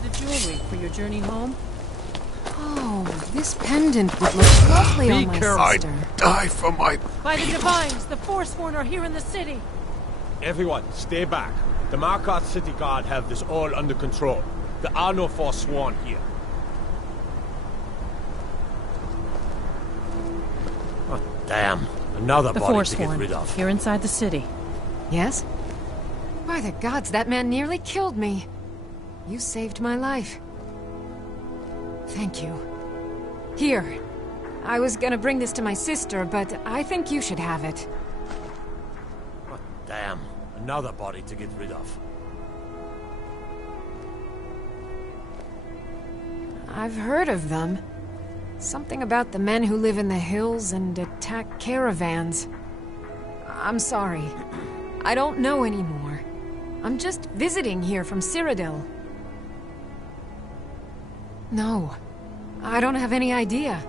bit of jewelry for your journey home? Oh, this pendant would look lovely on my sister. I'd die for my By the Divines, the Forsworn are here in the city. Everyone, stay back. The Markarth City Guard have this all under control. There are no Forsworn here. Oh, damn. Another The body to get Forsworn, rid of. here inside the city. Yes? By the gods, that man nearly killed me. You saved my life. Thank you. Here. I was gonna bring this to my sister, but I think you should have it. Oh, damn. Another body to get rid of. I've heard of them. Something about the men who live in the hills and attack caravans. I'm sorry. I don't know anymore. I'm just visiting here from Cyrodiil. No. I don't have any idea.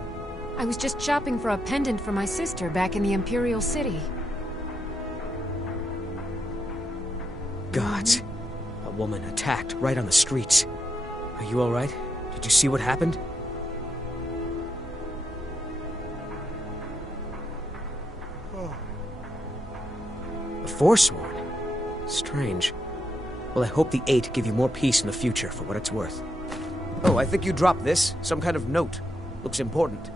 I was just shopping for a pendant for my sister back in the Imperial City. Gods. A woman attacked right on the streets. Are you alright? Did you see what happened? A Forsworn? Strange. Well, I hope the Eight give you more peace in the future for what it's worth. Oh, I think you dropped this. Some kind of note. Looks important.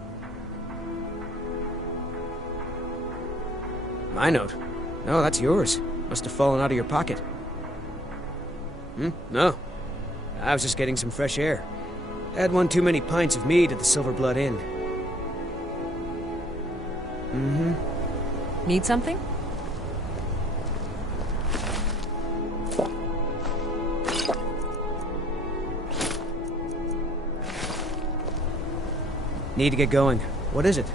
My note? No, that's yours. Must have fallen out of your pocket. No. I was just getting some fresh air. Had one too many pints of mead at the Silver Blood Inn. Need something? Need to get going. What is it?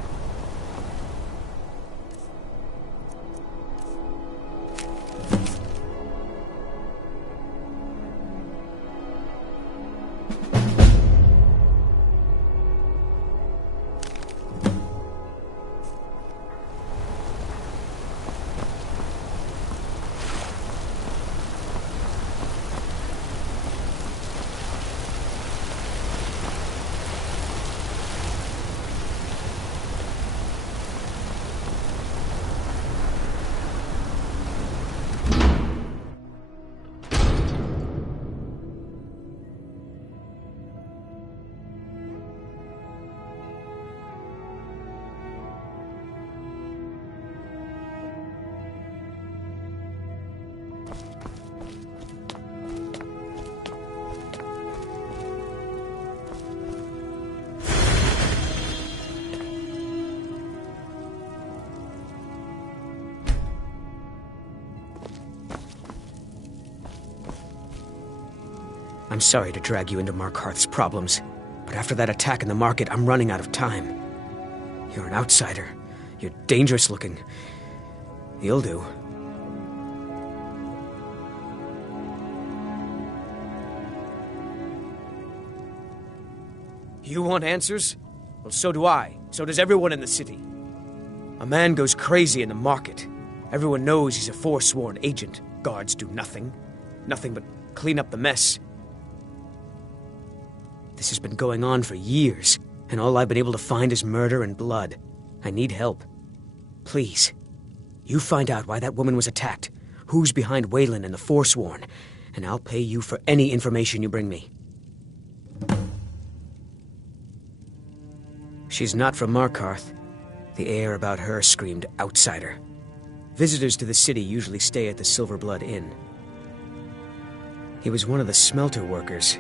I'm sorry to drag you into Markarth's problems, but after that attack in the market, I'm running out of time. You're an outsider. You're dangerous looking. You'll do. You want answers? Well, so do I. So does everyone in the city. A man goes crazy in the market. Everyone knows he's a Forsworn agent. Guards do nothing. Nothing but clean up the mess. This has been going on for years, and all I've been able to find is murder and blood. I need help. Please, you find out why that woman was attacked, who's behind Waylon and the Forsworn, and I'll pay you for any information you bring me. She's not from Markarth. The air about her screamed outsider. Visitors to the city usually stay at the Silver Blood Inn. He was one of the smelter workers.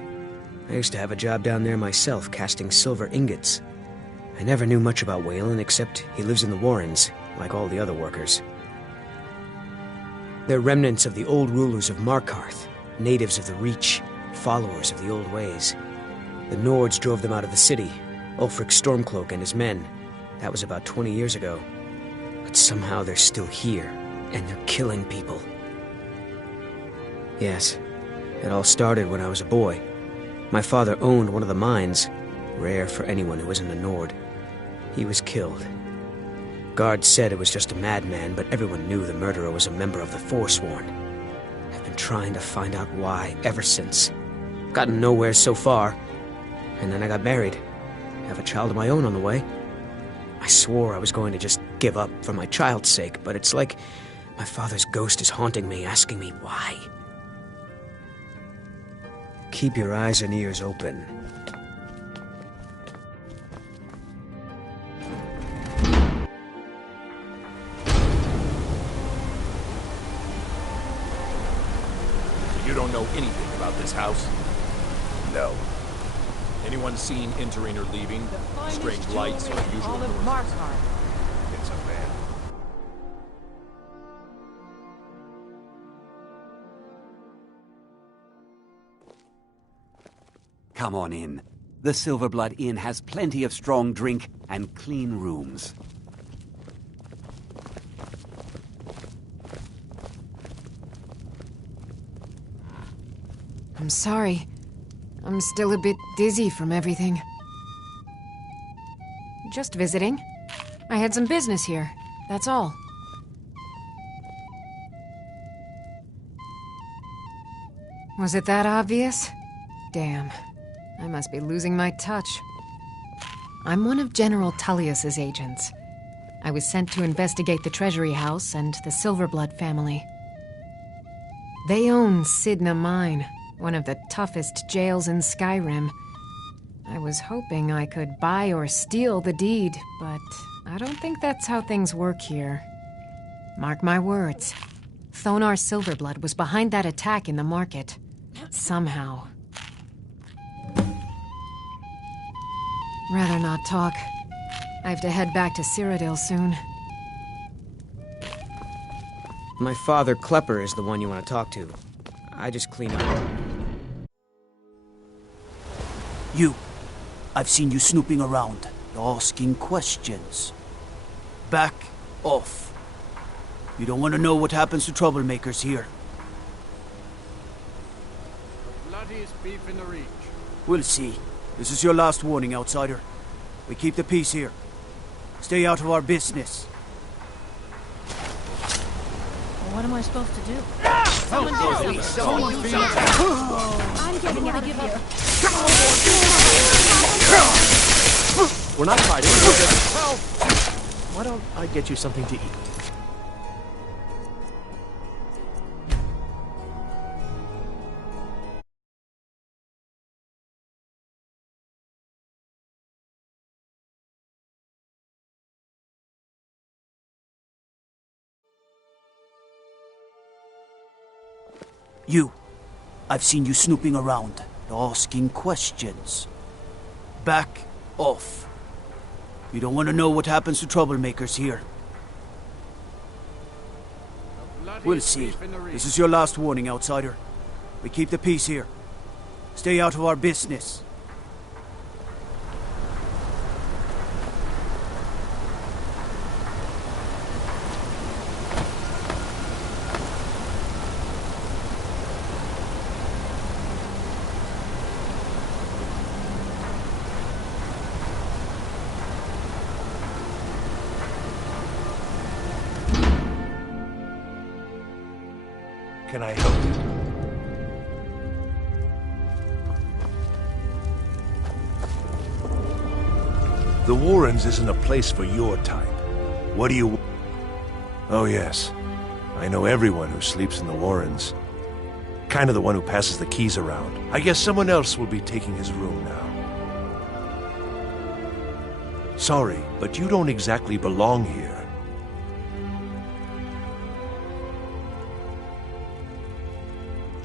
I used to have a job down there myself, casting silver ingots. I never knew much about Waylon, except he lives in the Warrens, like all the other workers. They're remnants of the old rulers of Markarth, natives of the Reach, followers of the old ways. The Nords drove them out of the city, Ulfric Stormcloak and his men. That was about 20 years ago. But somehow they're still here, and they're killing people. Yes, it all started when I was a boy. My father owned one of the mines, rare for anyone who isn't a Nord. He was killed. Guards said it was just a madman, but everyone knew the murderer was a member of the Forsworn. I've been trying to find out why ever since. gotten nowhere so far. And then I got married. Have a child of my own on the way. I swore I was going to just give up for my child's sake, but it's like my father's ghost is haunting me, asking me why. Keep your eyes and ears open. You don't know anything about this house? No. Anyone seen entering or leaving? Strange lights or unusual noises? It's a man. Come on in. The Silverblood Inn has plenty of strong drink and clean rooms. I'm sorry. I'm still a bit dizzy from everything. Just visiting. I had some business here, that's all. Was it that obvious? Damn. I must be losing my touch. I'm one of General Tullius's agents. I was sent to investigate the Treasury House and the Silverblood family. They own Sidna Mine, one of the toughest jails in Skyrim. I was hoping I could buy or steal the deed, but I don't think that's how things work here. Mark my words. Thonar Silverblood was behind that attack in the market. Somehow. Rather not talk. I have to head back to Cyrodiil soon. My father, Klepper, is the one you want to talk to. I just clean up. You. I've seen you snooping around, asking questions. Back off. You don't want to know what happens to troublemakers here. The bloodiest beef in the Reach. We'll see. This is your last warning, outsider. We keep the peace here. Stay out of our business. Well, what am I supposed to do? I'm getting out of here. We're not fighting. We're just... Well, why don't I get you something to eat? You. I've seen you snooping around, asking questions. Back off. You don't want to know what happens to troublemakers here. We'll see. This is your last warning, outsider. We keep the peace here. Stay out of our business. Can I help you? The Warrens isn't a place for your type. What do you... Oh yes. I know everyone who sleeps in the Warrens. Kind of the one who passes the keys around. I guess someone else will be taking his room now. Sorry, but you don't exactly belong here.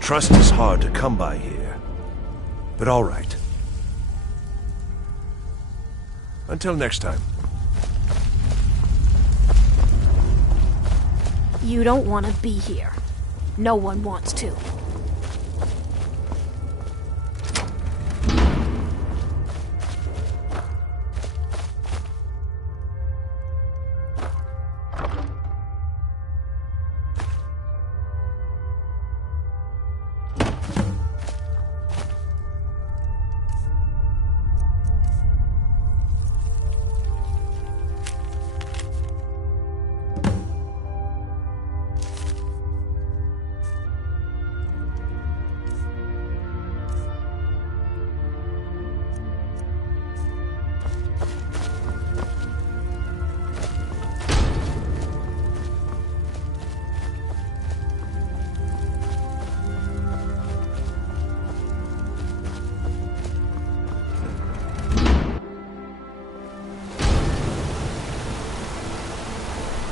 Trust is hard to come by here. But all right. Until next time. You don't want to be here. No one wants to.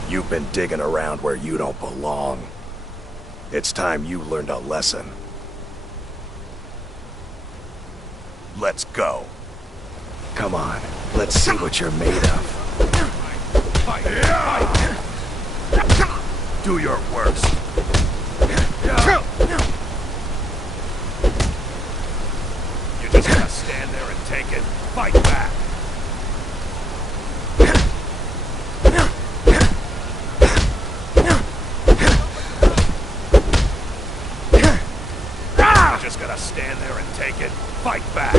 You've been digging around where you don't belong. It's time you learned a lesson. Let's go. Come on, let's see what you're made of. Fight! Do your worst. You just gotta stand there and take it. Fight back. You just gotta stand there and take it. Fight back.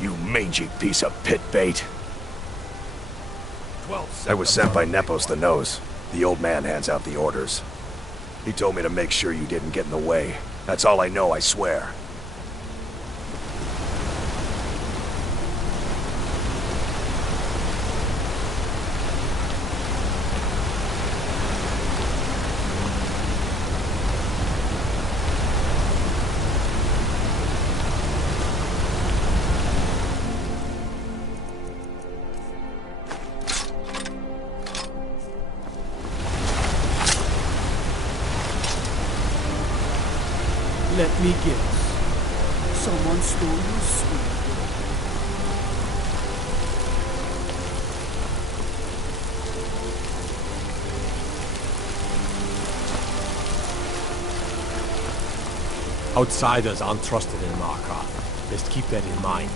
You mangy piece of pit bait. I was sent by Nepos the Nose. The old man hands out the orders. He told me to make sure you didn't get in the way. That's all I know, I swear. Let me guess. Someone stole your sweet. Outsiders aren't trusted in Markarth. Just keep that in mind.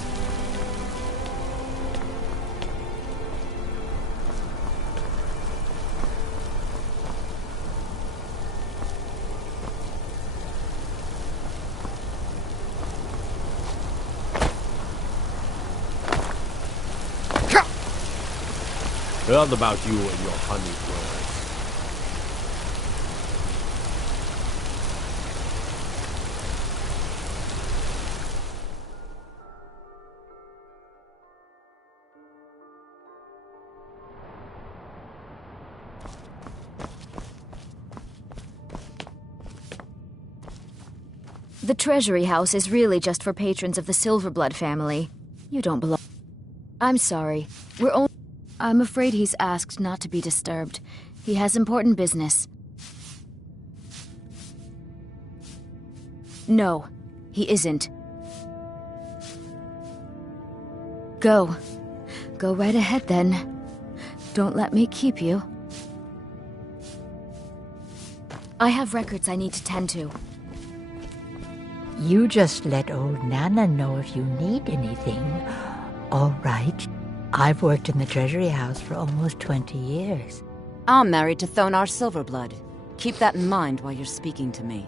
Heard about you and your honeyed words. The Treasury House is really just for patrons of the Silverblood family. You don't belong. I'm sorry. We're only... I'm afraid he's asked not to be disturbed. He has important business. No, he isn't. Go. Go right ahead, then. Don't let me keep you. I have records I need to tend to. You just let old Nana know if you need anything. All right. I've worked in the Treasury House for almost 20 years. I'm married to Thonar Silverblood. Keep that in mind while you're speaking to me.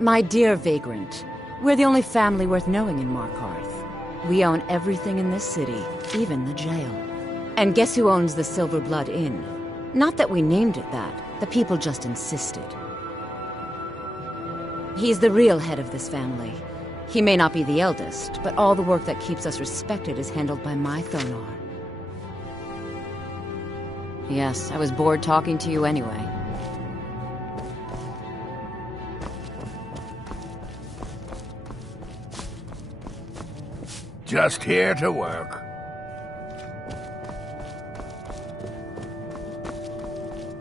My dear vagrant, we're the only family worth knowing in Markarth. We own everything in this city, even the jail. And guess who owns the Silverblood Inn? Not that we named it that, the people just insisted. He's the real head of this family. He may not be the eldest, but all the work that keeps us respected is handled by my Thonar. Yes, I was bored talking to you anyway. Just here to work.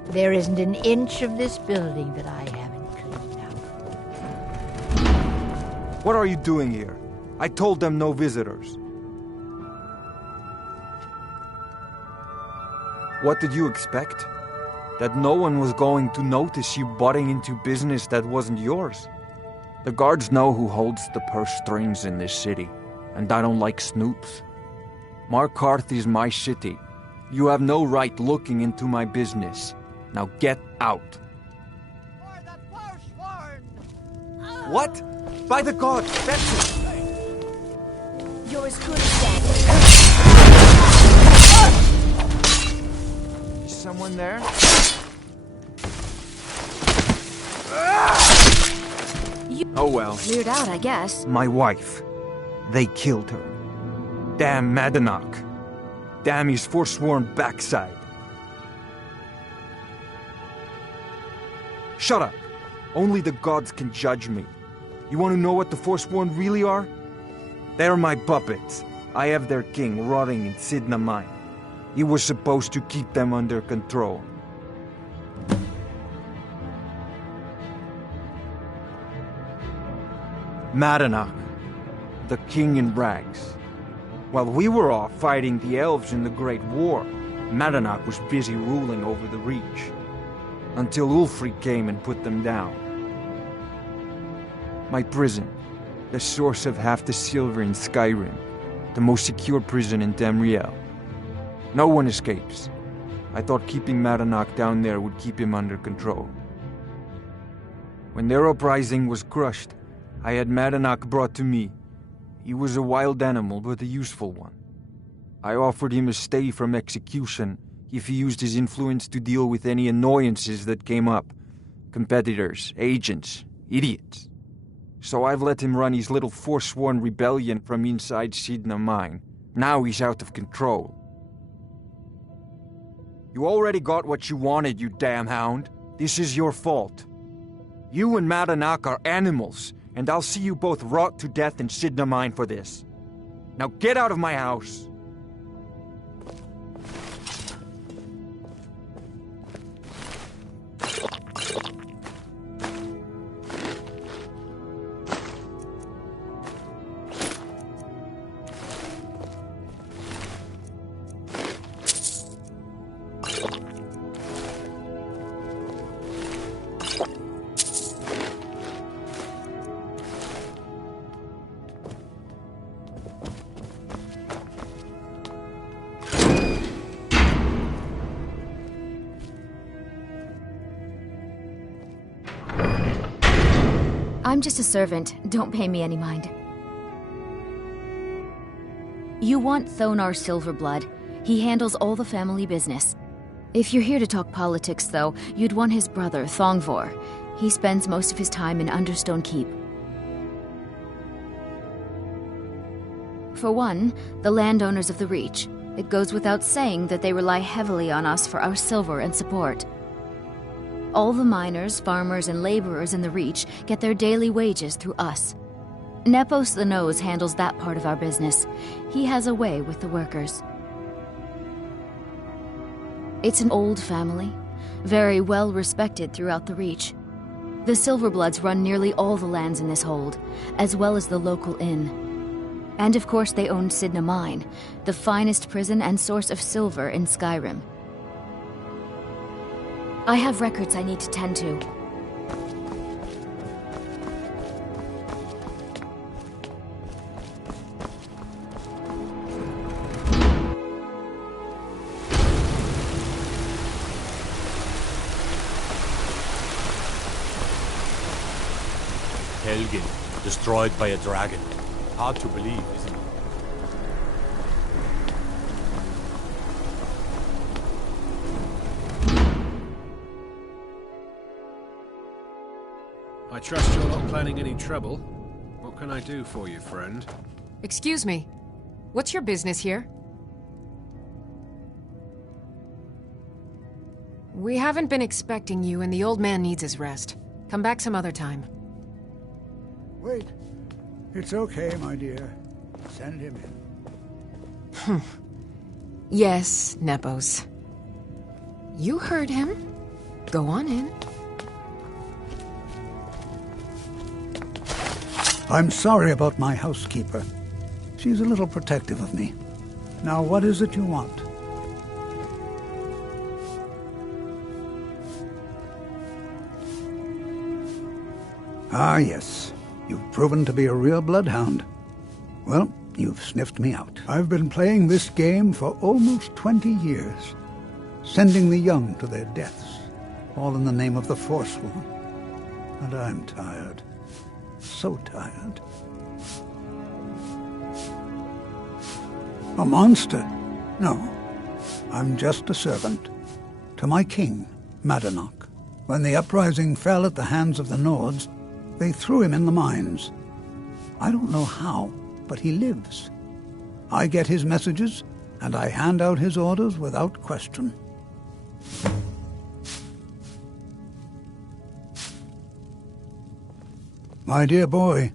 There isn't an inch of this building that I haven't cleaned up. What are you doing here? I told them no visitors. What did you expect? That no one was going to notice you butting into business that wasn't yours? The guards know who holds the purse strings in this city, and I don't like snoops. Markarth is my city. You have no right looking into my business. Now get out. What? By the gods, that's it! You're as good as dead. Is someone there? Oh well. Cleared out, I guess. My wife. They killed her. Damn Madanach. Damn his forsworn backside. Shut up. Only the gods can judge me. You want to know what the Forsworn really are? They're my puppets. I have their king rotting in Sidna Mine. He was supposed to keep them under control. Madanach, the king in rags. While we were off fighting the elves in the Great War, Madanach was busy ruling over the Reach, until Ulfric came and put them down. My prison, the source of half the silver in Skyrim, the most secure prison in Tamriel. No one escapes. I thought keeping Madanach down there would keep him under control. When their uprising was crushed, I had Madanach brought to me. He was a wild animal, but a useful one. I offered him a stay from execution if he used his influence to deal with any annoyances that came up. Competitors, agents, idiots. So I've let him run his little forsworn rebellion from inside Sidna Mine. Now he's out of control. You already got what you wanted, you damn hound. This is your fault. You and Madanach are animals, and I'll see you both rot to death in Sidna Mine for this. Now get out of my house! I'm just a servant. Don't pay me any mind. You want Thonar Silverblood. He handles all the family business. If you're here to talk politics, though, you'd want his brother, Thongvor. He spends most of his time in Understone Keep. For one, the landowners of the Reach. It goes without saying that they rely heavily on us for our silver and support. All the miners, farmers, and laborers in the Reach get their daily wages through us. Nepos the Nose handles that part of our business. He has a way with the workers. It's an old family, very well respected throughout the Reach. The Silverbloods run nearly all the lands in this hold, as well as the local inn. And of course they own Sidna Mine, the finest prison and source of silver in Skyrim. I have records I need to tend to. Helgen, destroyed by a dragon. Hard to believe, isn't it? I trust you're not planning any trouble. What can I do for you, friend? Excuse me. What's your business here? We haven't been expecting you, and the old man needs his rest. Come back some other time. Wait. It's okay, my dear. Send him in. Yes, Nepos. You heard him. Go on in. I'm sorry about my housekeeper. She's a little protective of me. Now, what is it you want? Ah, yes. You've proven to be a real bloodhound. Well, you've sniffed me out. I've been playing this game for almost 20 years, sending the young to their deaths, all in the name of the Forsworn. And I'm tired. So tired. A monster? No. I'm just a servant. To my king, Madanach. When the uprising fell at the hands of the Nords, they threw him in the mines. I don't know how, but he lives. I get his messages, and I hand out his orders without question. My dear boy,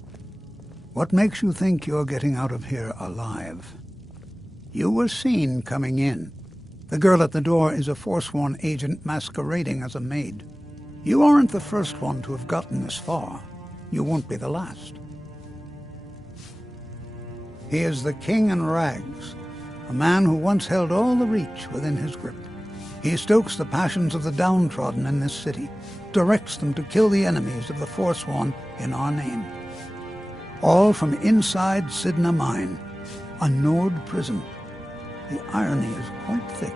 what makes you think you're getting out of here alive? You were seen coming in. The girl at the door is a Forsworn agent masquerading as a maid. You aren't the first one to have gotten this far. You won't be the last. He is the King in Rags, a man who once held all the Reach within his grip. He stokes the passions of the downtrodden in this city, directs them to kill the enemies of the Forsworn in our name. All from inside Sidna Mine, a Nord prison. The irony is quite thick.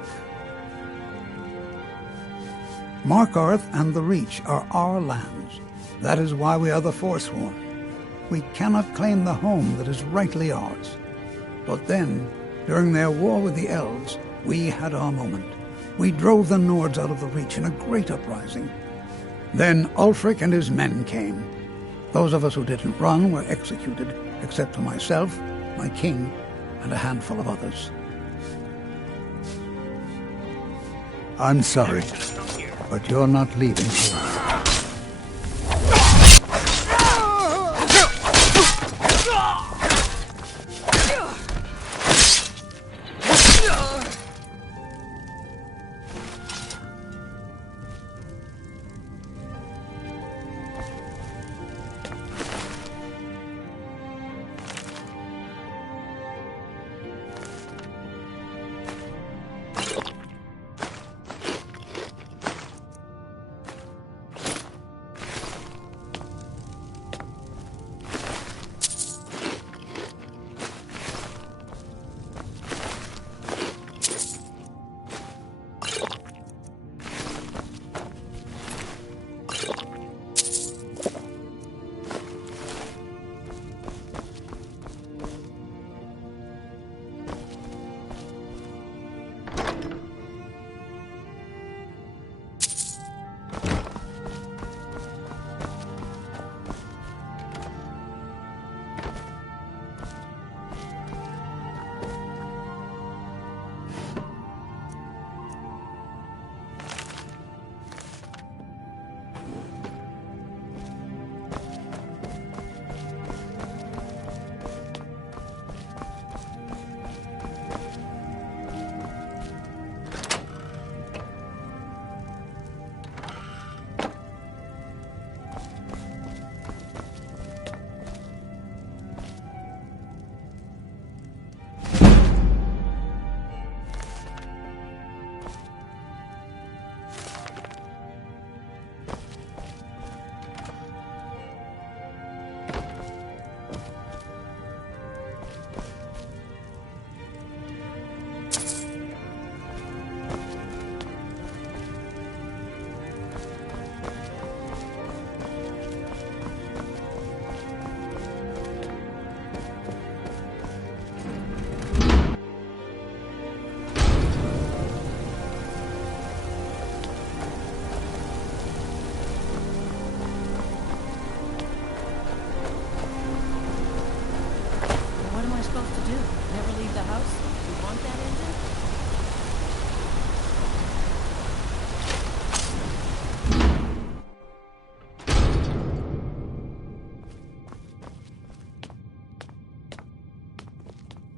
Markarth and the Reach are our lands. That is why we are the Forsworn. We cannot claim the home that is rightly ours. But then, during their war with the Elves, we had our moment. We drove the Nords out of the Reach in a great uprising. Then Ulfric and his men came. Those of us who didn't run were executed, except for myself, my king, and a handful of others. I'm sorry, but you're not leaving here.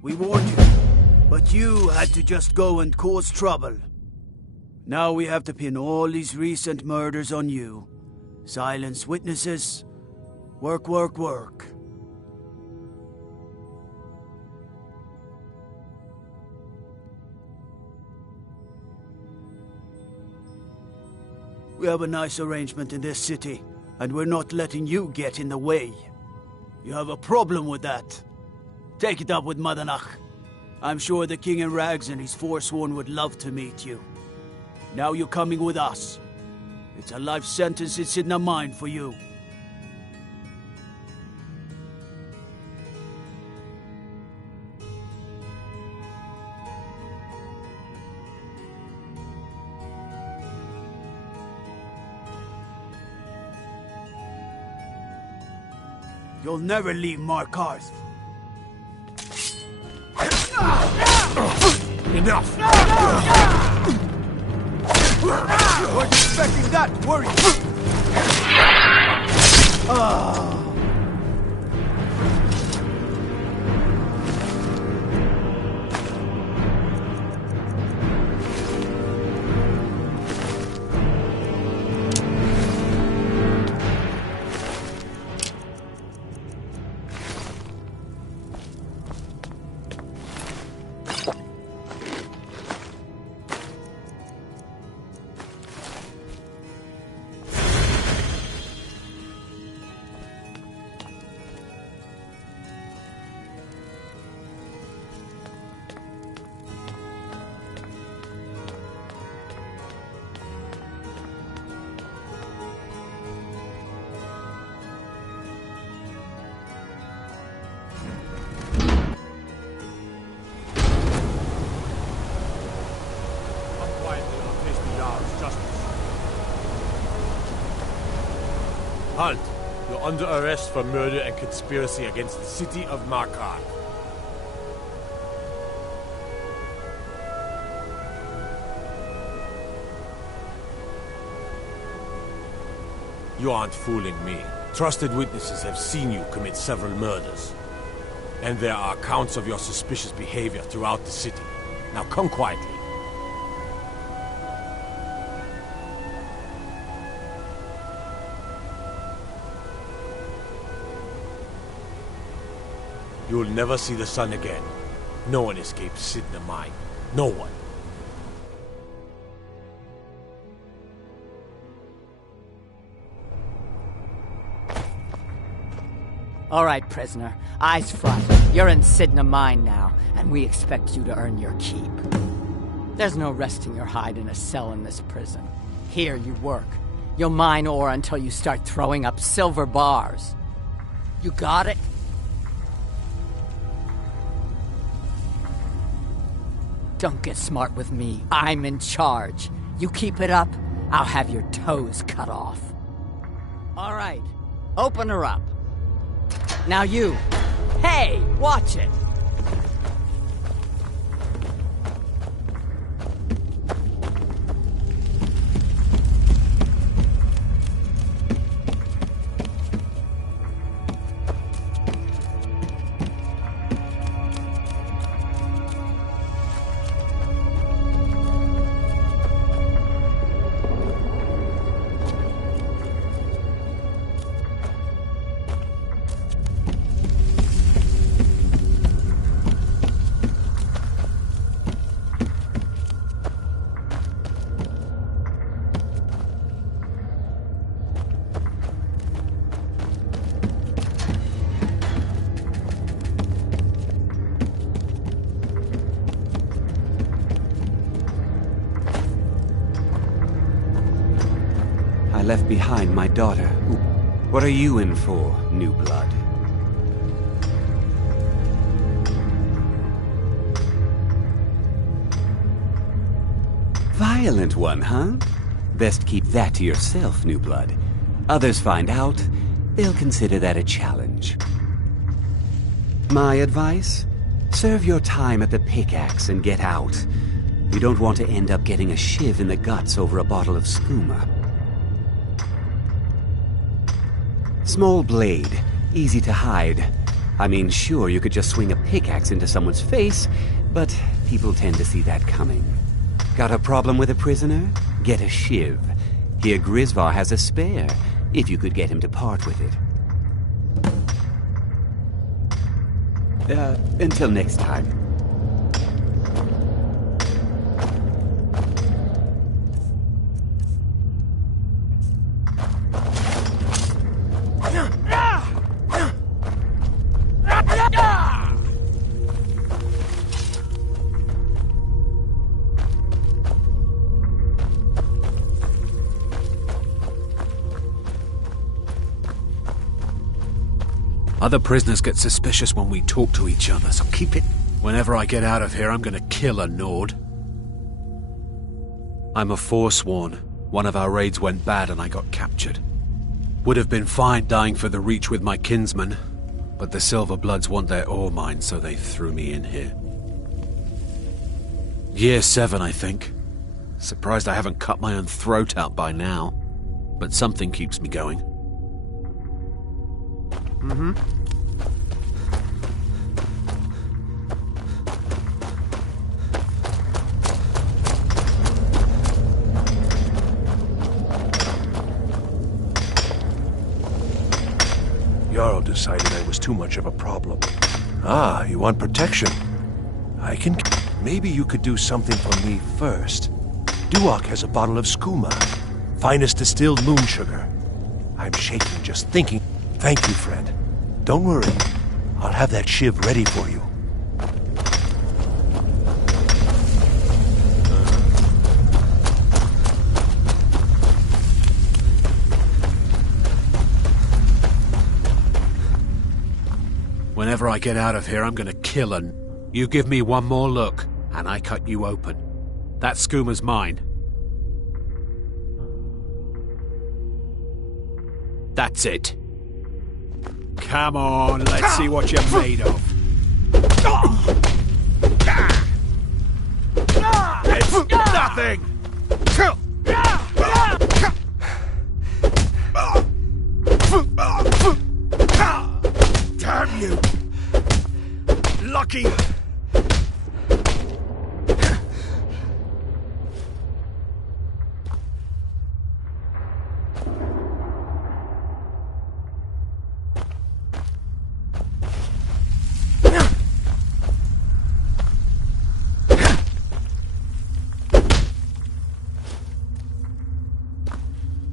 We warned you, but you had to just go and cause trouble. Now we have to pin all these recent murders on you. Silence witnesses. Work, work, work. We have a nice arrangement in this city, and we're not letting you get in the way. You have a problem with that? Take it up with Madanach. I'm sure the King in Rags and his Forsworn would love to meet you. Now you're coming with us. It's a life sentence in Sidna Mine for you. You'll never leave Markarth. Enough! Weren't expecting that, were you? Halt! You're under arrest for murder and conspiracy against the city of Markarth. You aren't fooling me. Trusted witnesses have seen you commit several murders. And there are accounts of your suspicious behavior throughout the city. Now come quietly. You'll never see the sun again. No one escaped Sidna Mine. No one. All right, prisoner. Eyes front. You're in Sidna Mine now, and we expect you to earn your keep. There's no resting your hide in a cell in this prison. Here you work. You'll mine ore until you start throwing up silver bars. You got it? Don't get smart with me. I'm in charge. You keep it up, I'll have your toes cut off. All right. Open her up. Now you. Hey, watch it. I left behind my daughter. What are you in for, new blood? Violent one, huh? Best keep that to yourself, new blood. Others find out, they'll consider that a challenge. My advice? Serve your time at the pickaxe and get out. You don't want to end up getting a shiv in the guts over a bottle of skooma. Small blade, easy to hide. I mean, sure, you could just swing a pickaxe into someone's face, but people tend to see that coming. Got a problem with a prisoner? Get a shiv. Here Grisvar has a spare, if you could get him to part with it. Until next time. Other prisoners get suspicious when we talk to each other, so keep it. Whenever I get out of here, I'm gonna kill a Nord. I'm a Forsworn. One of our raids went bad and I got captured. Would have been fine dying for the Reach with my kinsmen, but the Silver Bloods want their ore mine, so they threw me in here. Year 7, I think. Surprised I haven't cut my own throat out by now, but something keeps me going. Mm-hmm. Jarl decided I was too much of a problem. Ah, you want protection? I can... Maybe you could do something for me first. Duak has a bottle of skooma. Finest distilled moon sugar. I'm shaking just thinking... Thank you, friend. Don't worry. I'll have that shiv ready for you. Whenever I get out of here, I'm gonna kill an... You give me one more look, and I cut you open. That skooma's mine. That's it. Come on, let's see what you're made of. It's nothing! Damn you! Lucky!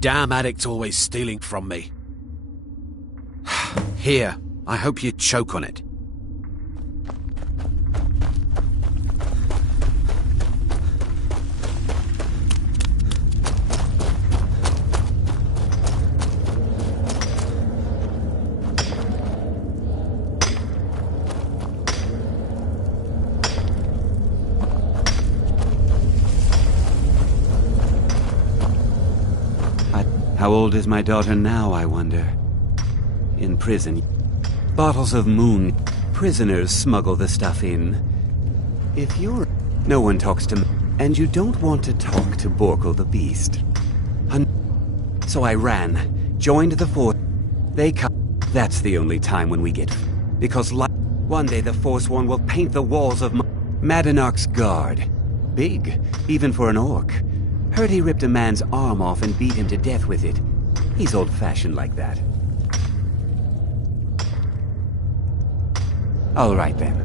Damn addict's always stealing from me. Here, I hope you choke on it. How old is my daughter now, I wonder? In prison. Bottles of moon. Prisoners smuggle the stuff in. If you're... No one talks to me. And you don't want to talk to Borkle the Beast. So I ran. Joined the Force. They come. That's the only time when we get... Because one day the Forsworn will paint the walls of Madanark's guard. Big, even for an orc. Heard he ripped a man's arm off and beat him to death with it. He's old-fashioned like that. All right, then.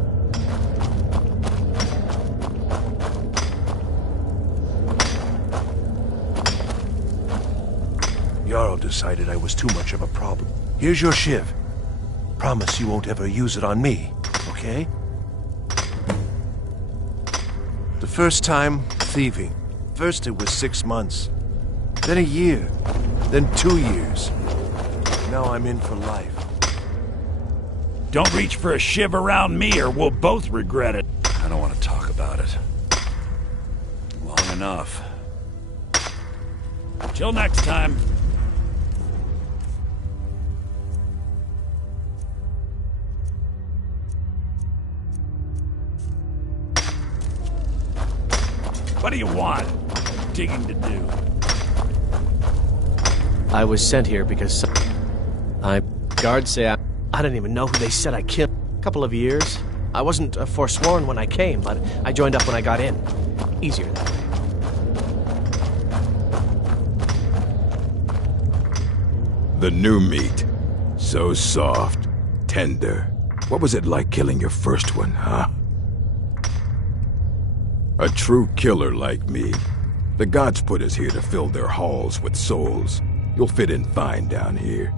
Jarl decided I was too much of a problem. Here's your shiv. Promise you won't ever use it on me, okay? The first time, thieving. First it was 6 months, then a year, then 2 years. Now I'm in for life. Don't reach for a shiv around me or we'll both regret it. I don't want to talk about it. Long enough. Till next time. What do you want? Digging to do. I was sent here because guards say I don't even know who they said I killed. A couple of years. I wasn't forsworn when I came, but I joined up when I got in. Easier that way. The new meat. So soft, tender. What was it like killing your first one, huh? A true killer like me. The gods put us here to fill their halls with souls. You'll fit in fine down here.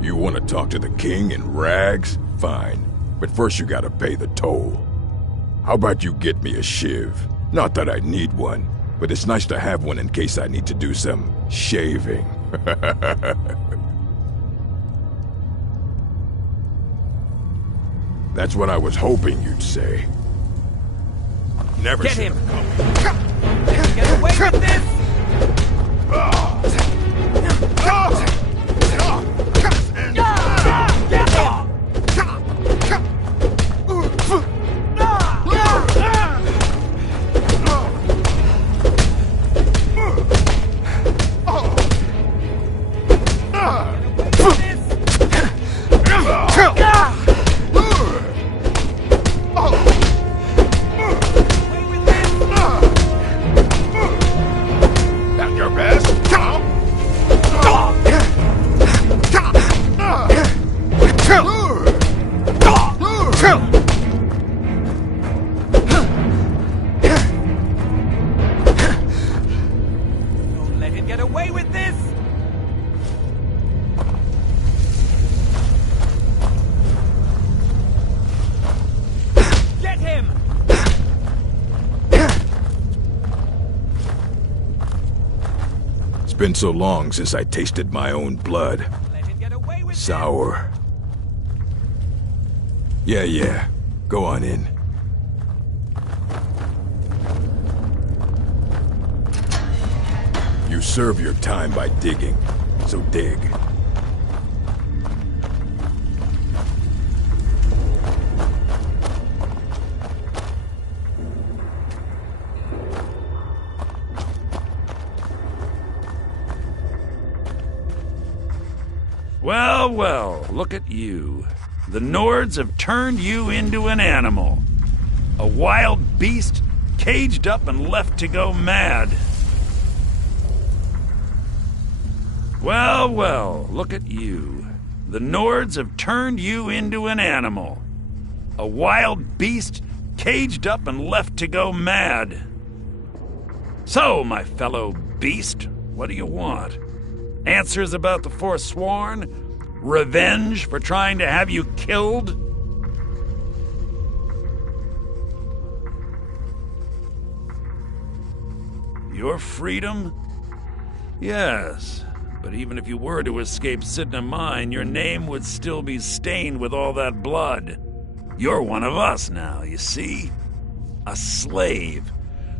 You want to talk to the king in rags? Fine. But first you gotta pay the toll. How about you get me a shiv? Not that I need one, but it's nice to have one in case I need to do some shaving. That's what I was hoping you'd say. Never Get should him! Get away with this! Been so long since I tasted my own blood. Sour. Yeah. Go on in. You serve your time by digging, so dig. Well, well, look at you. The Nords have turned you into an animal. A wild beast caged up and left to go mad. Well, well, look at you. The Nords have turned you into an animal. A wild beast caged up and left to go mad. So, my fellow beast, what do you want? Answers about the Forsworn? Revenge for trying to have you killed? Your freedom? Yes, but even if you were to escape Sidna Mine, your name would still be stained with all that blood. You're one of us now, you see? A slave.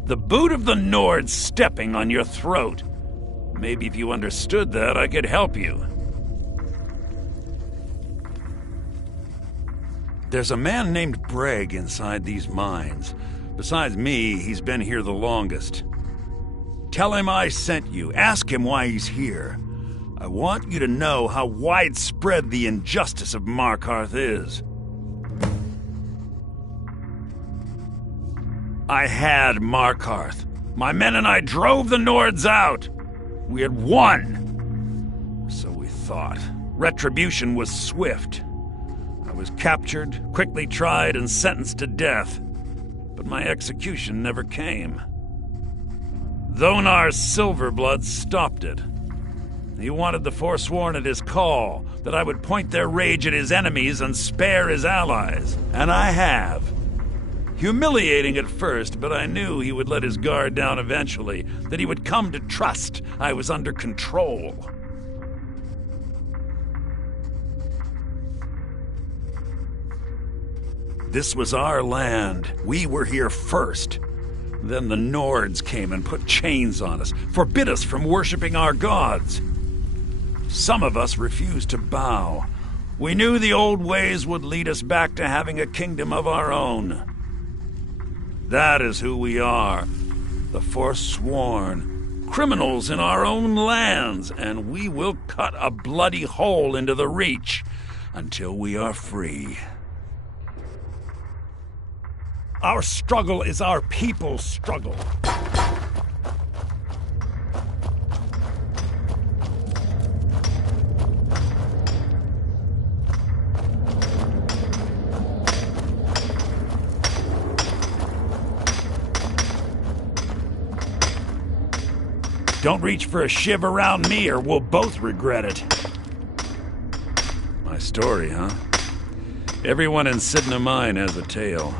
The boot of the Nord stepping on your throat. Maybe if you understood that, I could help you. There's a man named Breg inside these mines. Besides me, he's been here the longest. Tell him I sent you. Ask him why he's here. I want you to know how widespread the injustice of Markarth is. I had Markarth. My men and I drove the Nords out. We had won. So we thought. Retribution was swift. I was captured, quickly tried, and sentenced to death. But my execution never came. Dhonar's Silverblood stopped it. He wanted the Forsworn at his call, that I would point their rage at his enemies and spare his allies. And I have. Humiliating at first, but I knew he would let his guard down eventually, that he would come to trust I was under control. This was our land. We were here first. Then the Nords came and put chains on us, forbid us from worshipping our gods. Some of us refused to bow. We knew the old ways would lead us back to having a kingdom of our own. That is who we are, the Forsworn, criminals in our own lands, and we will cut a bloody hole into the Reach until we are free. Our struggle is our people's struggle. Don't reach for a shiv around me or we'll both regret it. My story, huh? Everyone in Sidna Mine has a tale.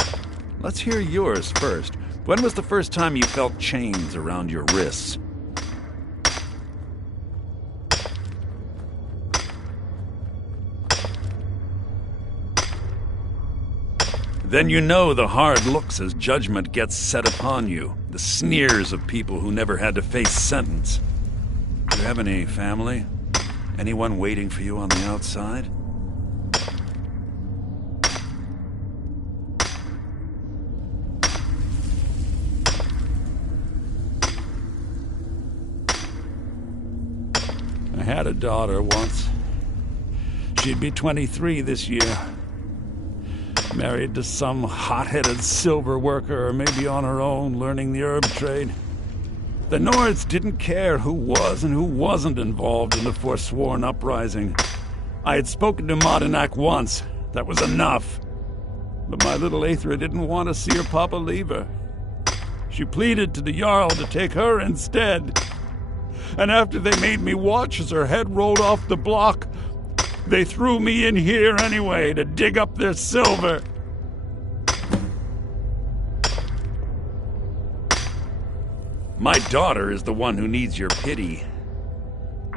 Let's hear yours first. When was the first time you felt chains around your wrists? Then you know the hard looks as judgment gets set upon you, the sneers of people who never had to face sentence. Do you have any family? Anyone waiting for you on the outside? I had a daughter once. She'd be 23 this year. Married to some hot-headed silver worker, or maybe on her own, learning the herb trade. The Nords didn't care who was and who wasn't involved in the Forsworn uprising. I had spoken to Modinak once. That was enough. But my little Aethra didn't want to see her papa leave her. She pleaded to the Jarl to take her instead. And after they made me watch as her head rolled off the block, they threw me in here anyway to dig up their silver. My daughter is the one who needs your pity.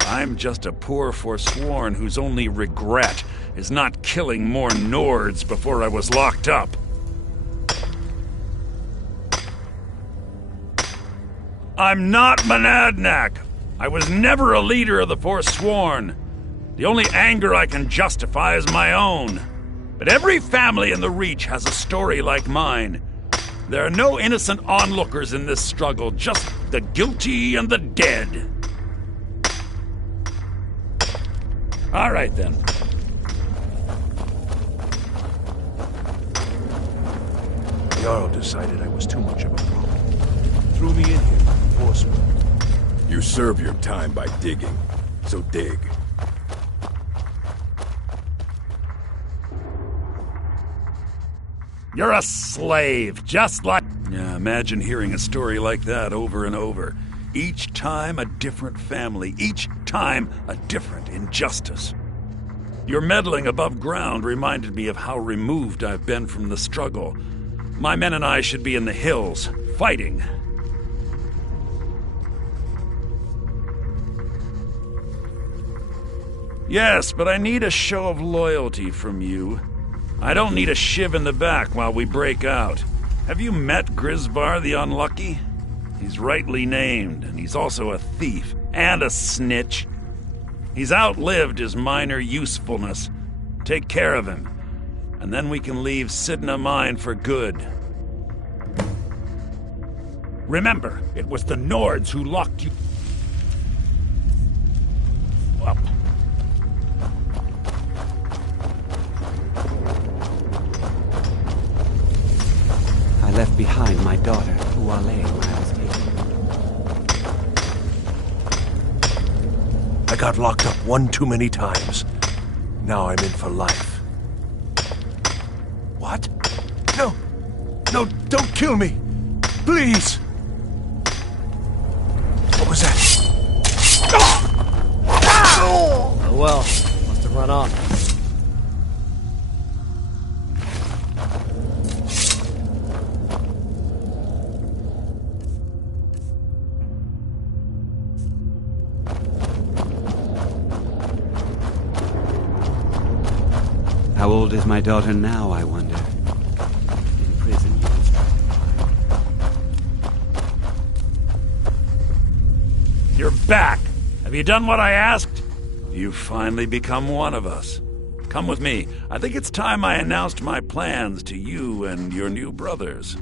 I'm just a poor Forsworn whose only regret is not killing more Nords before I was locked up. I'm not Monadnak. I was never a leader of the Forsworn. The only anger I can justify is my own. But every family in the Reach has a story like mine. There are no innocent onlookers in this struggle, just the guilty and the dead. All right, then. The Jarl decided I was too much of a problem. Threw me in here, forcefully. You serve your time by digging, so dig. You're a slave, just like... Yeah, imagine hearing a story like that over and over. Each time a different family, each time a different injustice. Your meddling above ground reminded me of how removed I've been from the struggle. My men and I should be in the hills, fighting. Yes, but I need a show of loyalty from you. I don't need a shiv in the back while we break out. Have you met Grisvar the Unlucky? He's rightly named, and he's also a thief and a snitch. He's outlived his minor usefulness. Take care of him, and then we can leave Sidna Mine for good. Remember, it was the Nords who locked you up. I left behind my daughter, Uale, when I was taken. I got locked up one too many times. Now I'm in for life. What? No! No, don't kill me! Please! What was that? Oh well, must have run off. How old is my daughter now, I wonder? In prison, you was You're back! Have you done what I asked? You've finally become one of us. Come with me. I think it's time I announced my plans to you and your new brothers.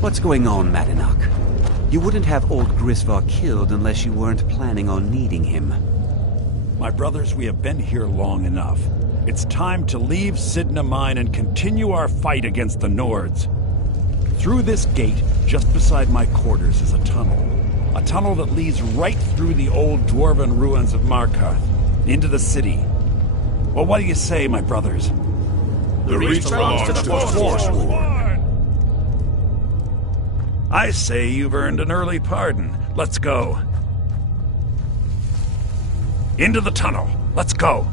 What's going on, Madanach? You wouldn't have old Grisvar killed unless you weren't planning on needing him. My brothers, we have been here long enough. It's time to leave Sidna Mine and continue our fight against the Nords. Through this gate, just beside my quarters, is a tunnel. A tunnel that leads right through the old dwarven ruins of Markarth, into the city. Well, what do you say, my brothers? The Reach belongs to the Forsworn. I say you've earned an early pardon. Let's go. Into the tunnel. Let's go.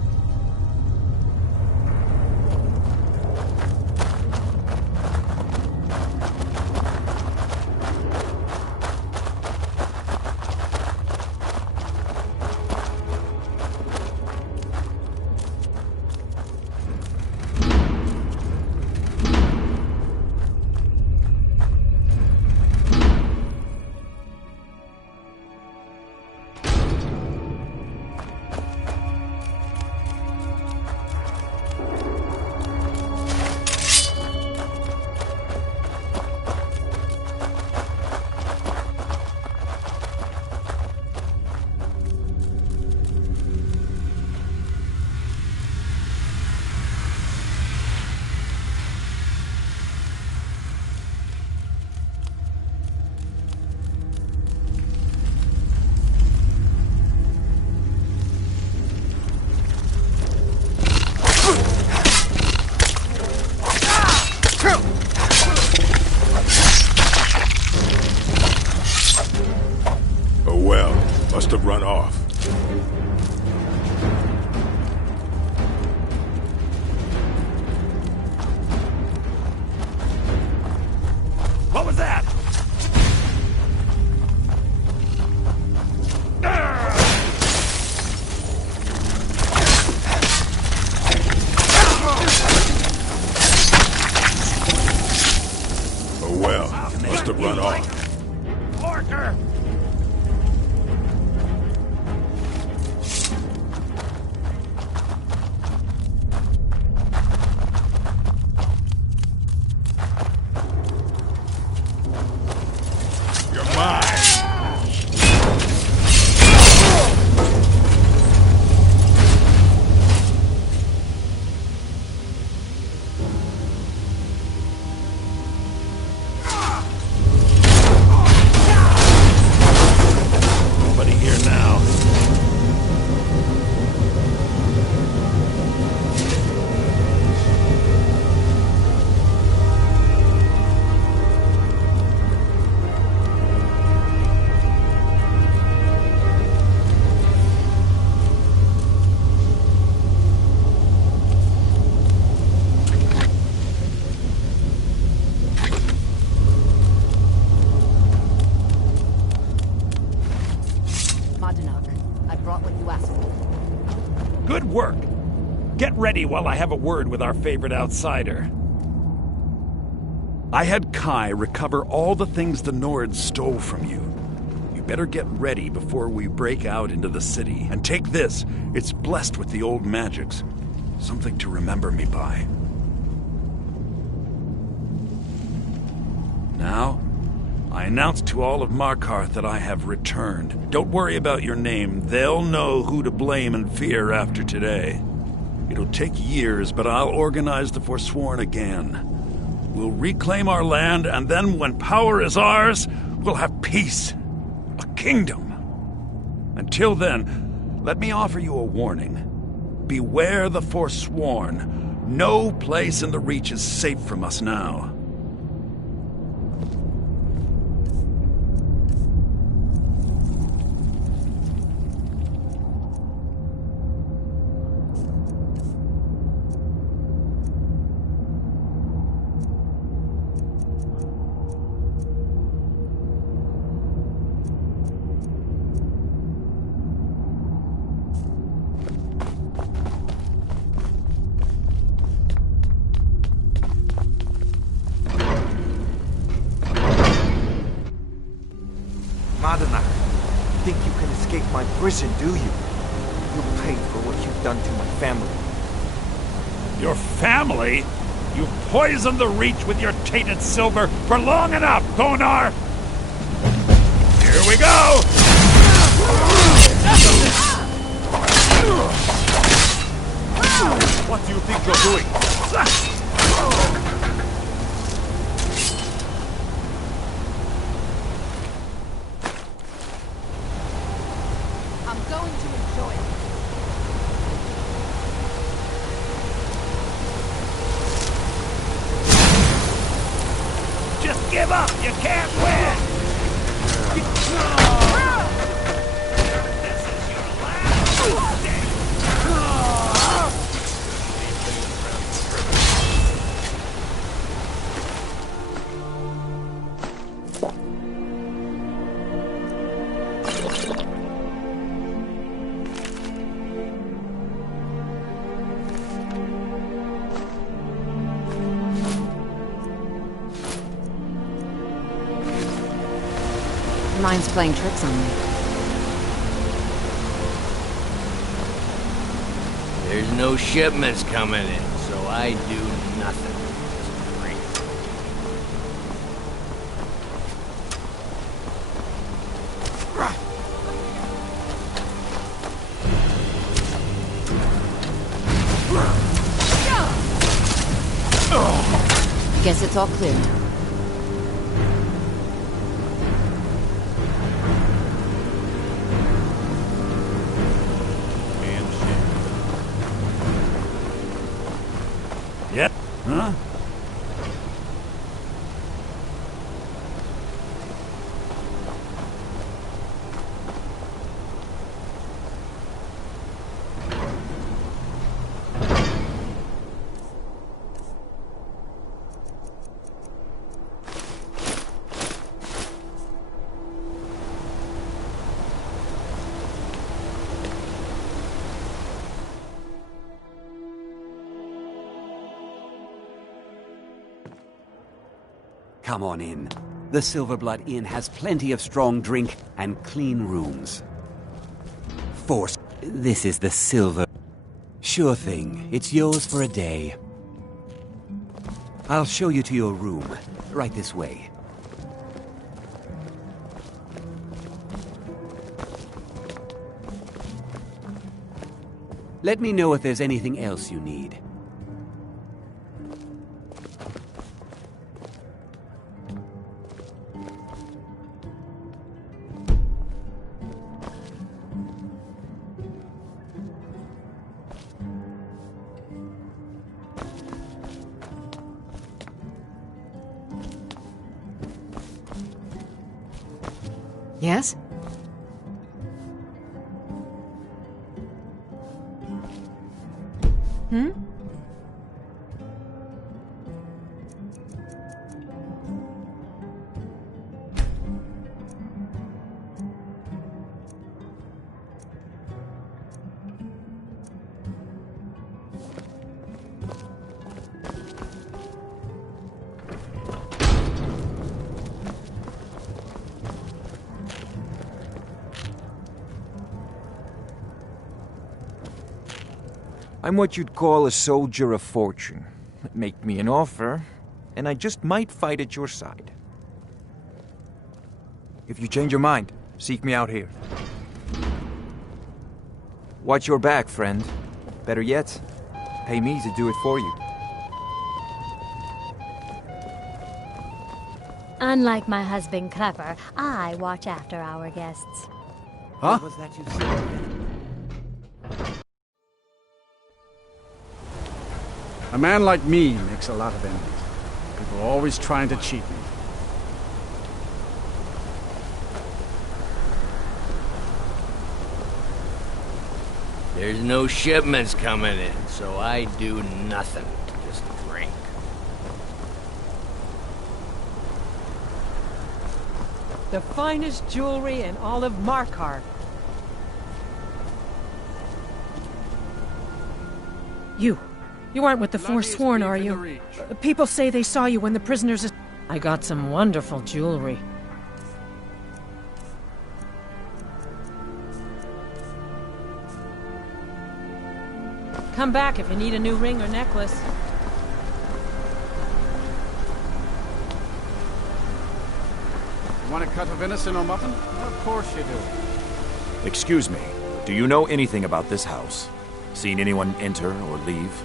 Must have run off. What was that? brought what you asked for. Good work. Get ready while I have a word with our favorite outsider. I had Kai recover all the things the Nords stole from you. You better get ready before we break out into the city. And take this. It's blessed with the old magics. Something to remember me by. Now, I announce to all of Markarth that I have returned. Don't worry about your name. They'll know who to blame and fear after today. It'll take years, but I'll organize the Forsworn again. We'll reclaim our land, and then when power is ours, we'll have peace. A kingdom. Until then, let me offer you a warning. Beware the Forsworn. No place in the Reach is safe from us now. Think you can escape my prison, do you? You'll pay for what you've done to my family. Your family? You've poisoned the Reach with your tainted silver for long enough, Gonar! Here we go! What do you think you're doing? I'm going to enjoy it. Just give up! You can't win! This is your last day! Mine's playing tricks on me. There's no shipments coming in, so I do nothing. Guess it's all clear now. Yep. Huh? Come on in. The Silverblood Inn has plenty of strong drink and clean rooms. Force. This is the Silver. Sure thing. It's yours for a day. I'll show you to your room. Right this way. Let me know if there's anything else you need. Yes? Hmm? I'm what you'd call a soldier of fortune. Make me an offer, and I just might fight at your side. If you change your mind, seek me out here. Watch your back, friend. Better yet, pay me to do it for you. Unlike my husband Clepper, I watch after our guests. Huh? What was that you said? A man like me makes a lot of enemies. People are always trying to cheat me. There's no shipments coming in, so I do nothing. Just drink. The finest jewelry in all of Markarth. You aren't with the Forsworn, are you? People say they saw you when the prisoners... I got some wonderful jewelry. Come back if you need a new ring or necklace. Want a cut of venison or mutton? Of course you do. Excuse me, do you know anything about this house? Seen anyone enter or leave?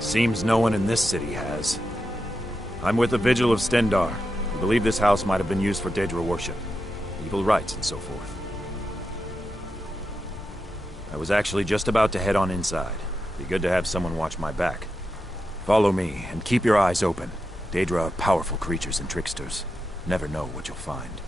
Seems no one in this city has. I'm with the Vigil of Stendar. We believe this house might have been used for Daedra worship, evil rites, and so forth. I was actually just about to head on inside. Be good to have someone watch my back. Follow me, and keep your eyes open. Daedra are powerful creatures and tricksters. Never know what you'll find.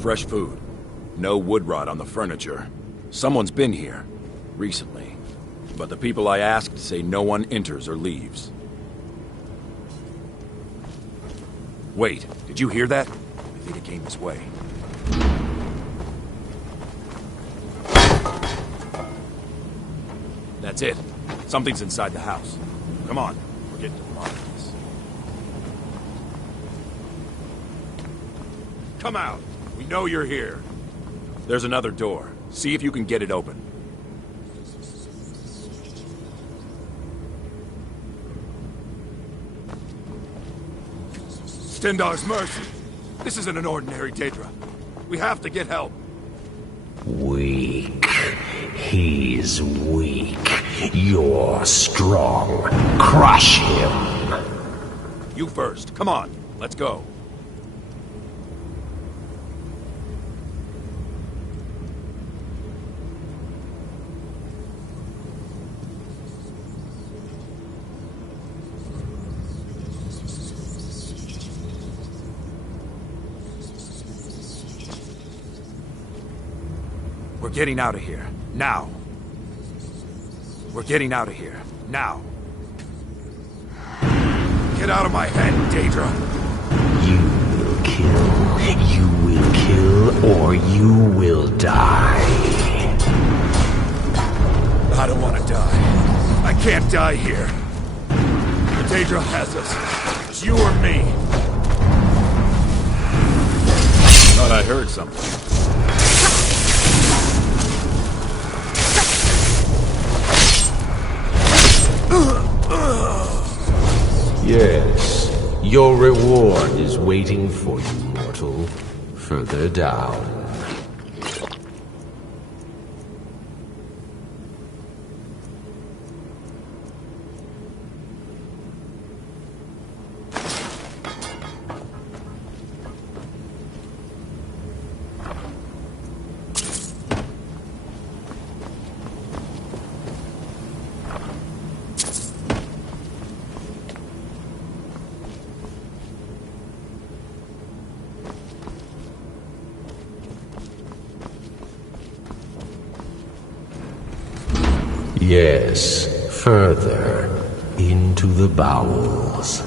Fresh food. No wood rot on the furniture. Someone's been here. Recently. But the people I asked say no one enters or leaves. Wait, did you hear that? I think it came this way. That's it. Something's inside the house. Come on, we're getting to the bottom of this. Come out! We know you're here. There's another door. See if you can get it open. Stendar's mercy. This isn't an ordinary Daedra. We have to get help. Weak. He's weak. You're strong. Crush him. You first. Come on. Let's go. We're getting out of here. Now. We're getting out of here. Now. Get out of my head, Daedra. You will kill. You will kill, or you will die. I don't want to die. I can't die here. The Daedra has us. It's you or me. Thought I heard something. Yes, your reward is waiting for you, mortal. Further down. Yes, further into the bowels.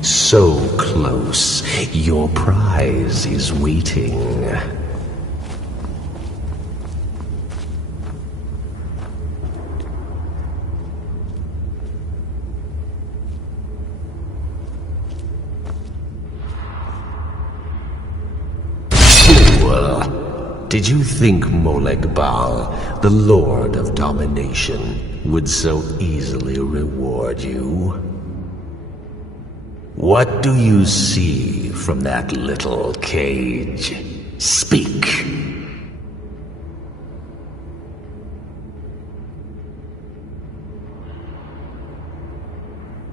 So close, your prize is waiting. Did you think Molegbal, the Lord of Domination, would so easily reward you? What do you see from that little cage? Speak!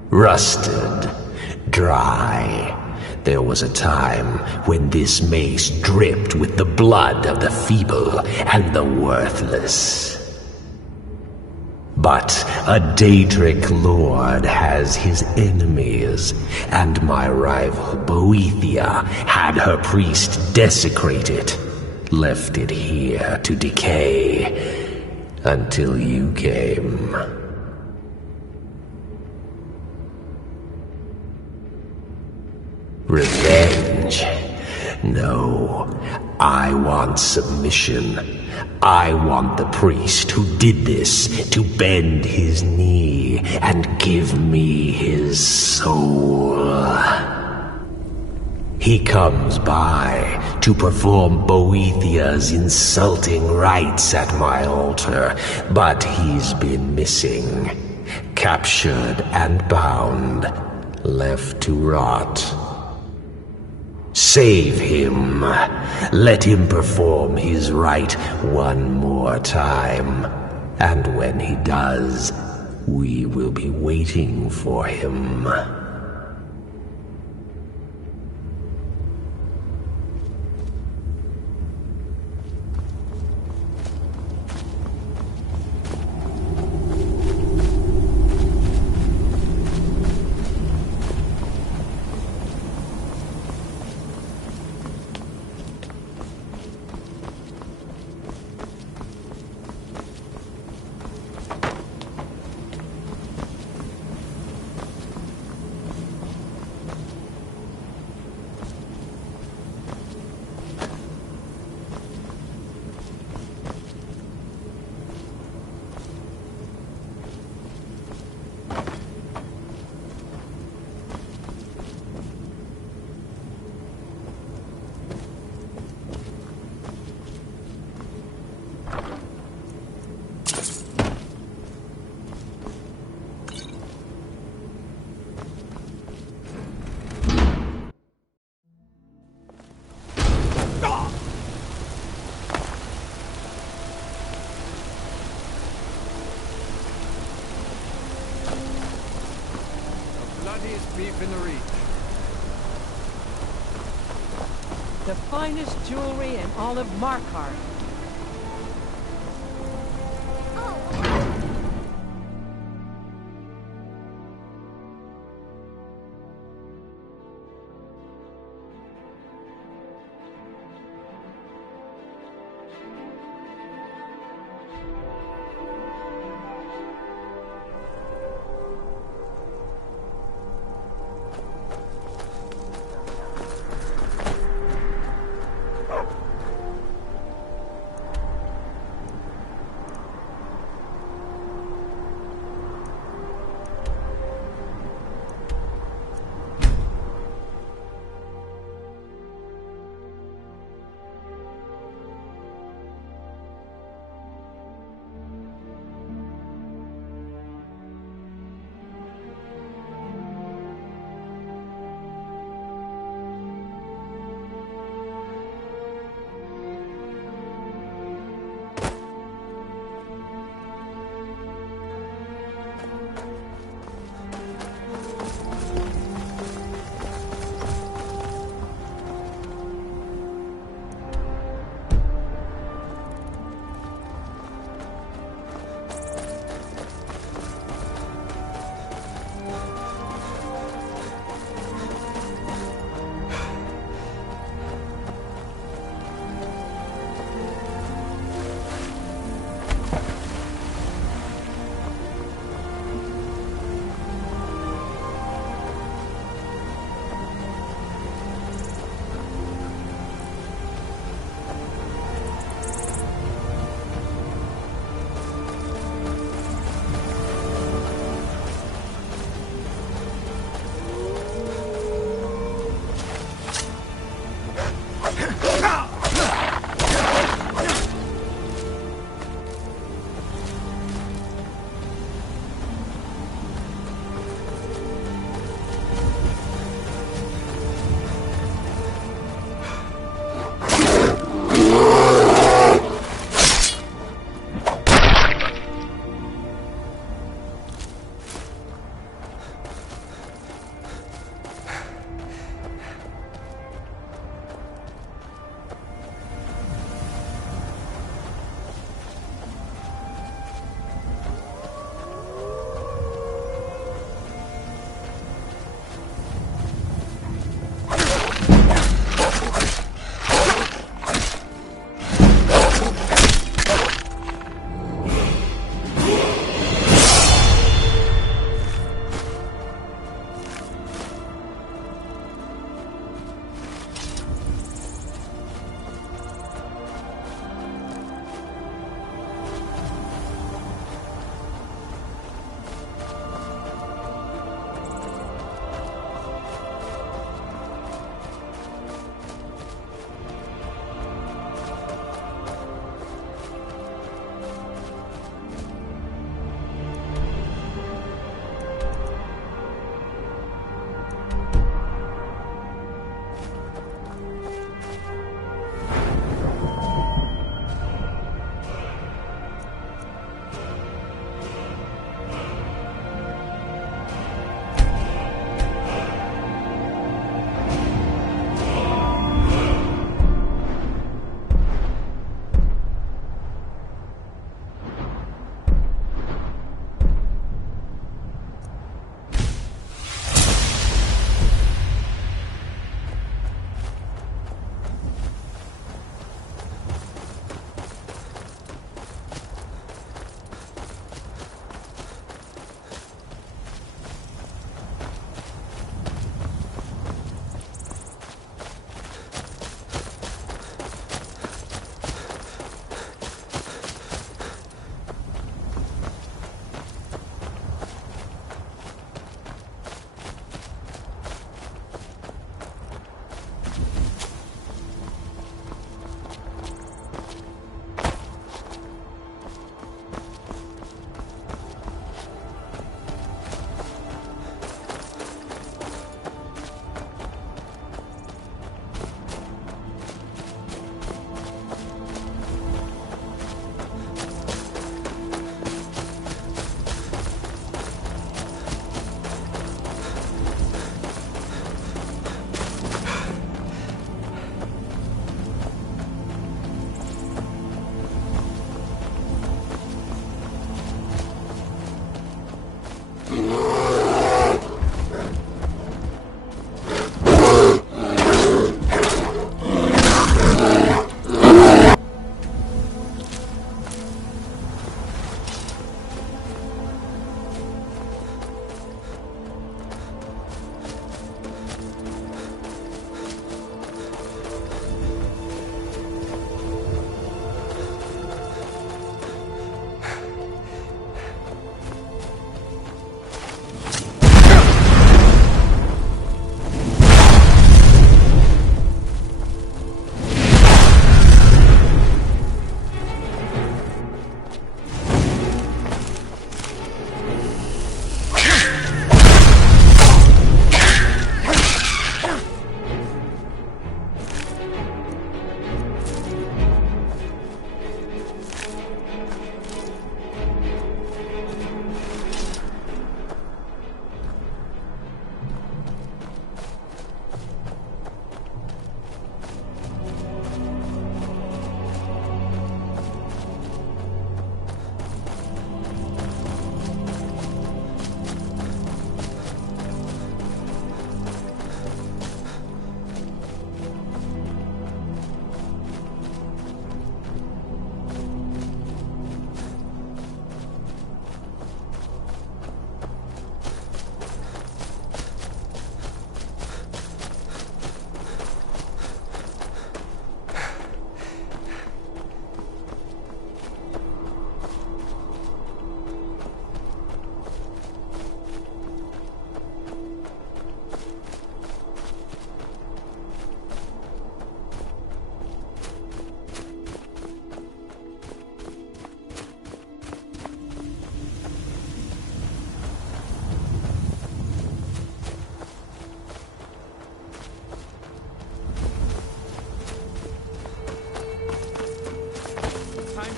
Rusted, dry. There was a time when this mace dripped with the blood of the feeble and the worthless. But a Daedric lord has his enemies, and my rival Boethia had her priest desecrate it, left it here to decay, until you came. Revenge? No, I want submission. I want the priest who did this to bend his knee and give me his soul. He comes by to perform Boethia's insulting rites at my altar, but he's been missing, captured and bound, left to rot. Save him. Let him perform his rite one more time. And when he does, we will be waiting for him. Beef in the reach. The finest jewelry in all of Markarth.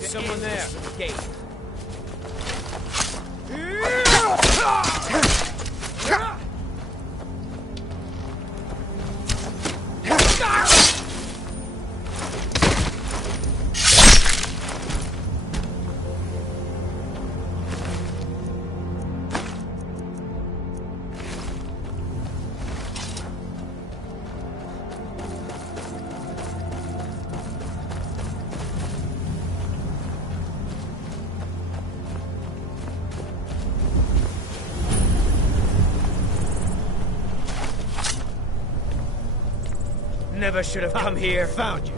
Someone there. Never should have come here. Found you.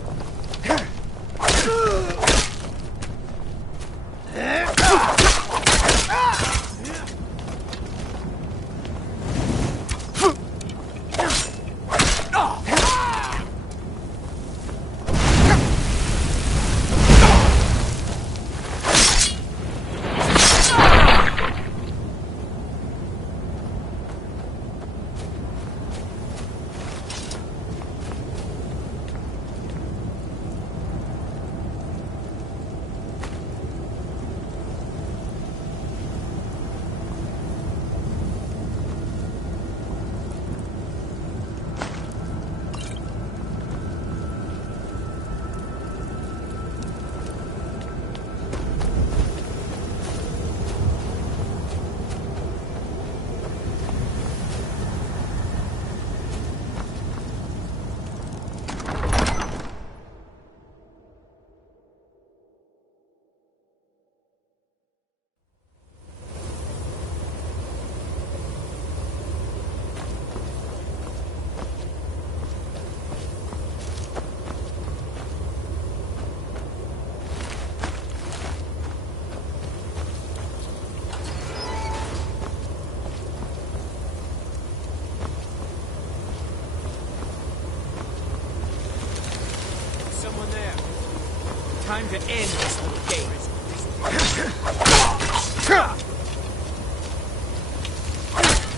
Time to end this little game.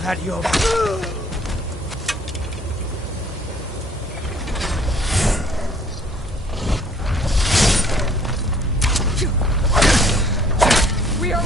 That your... We are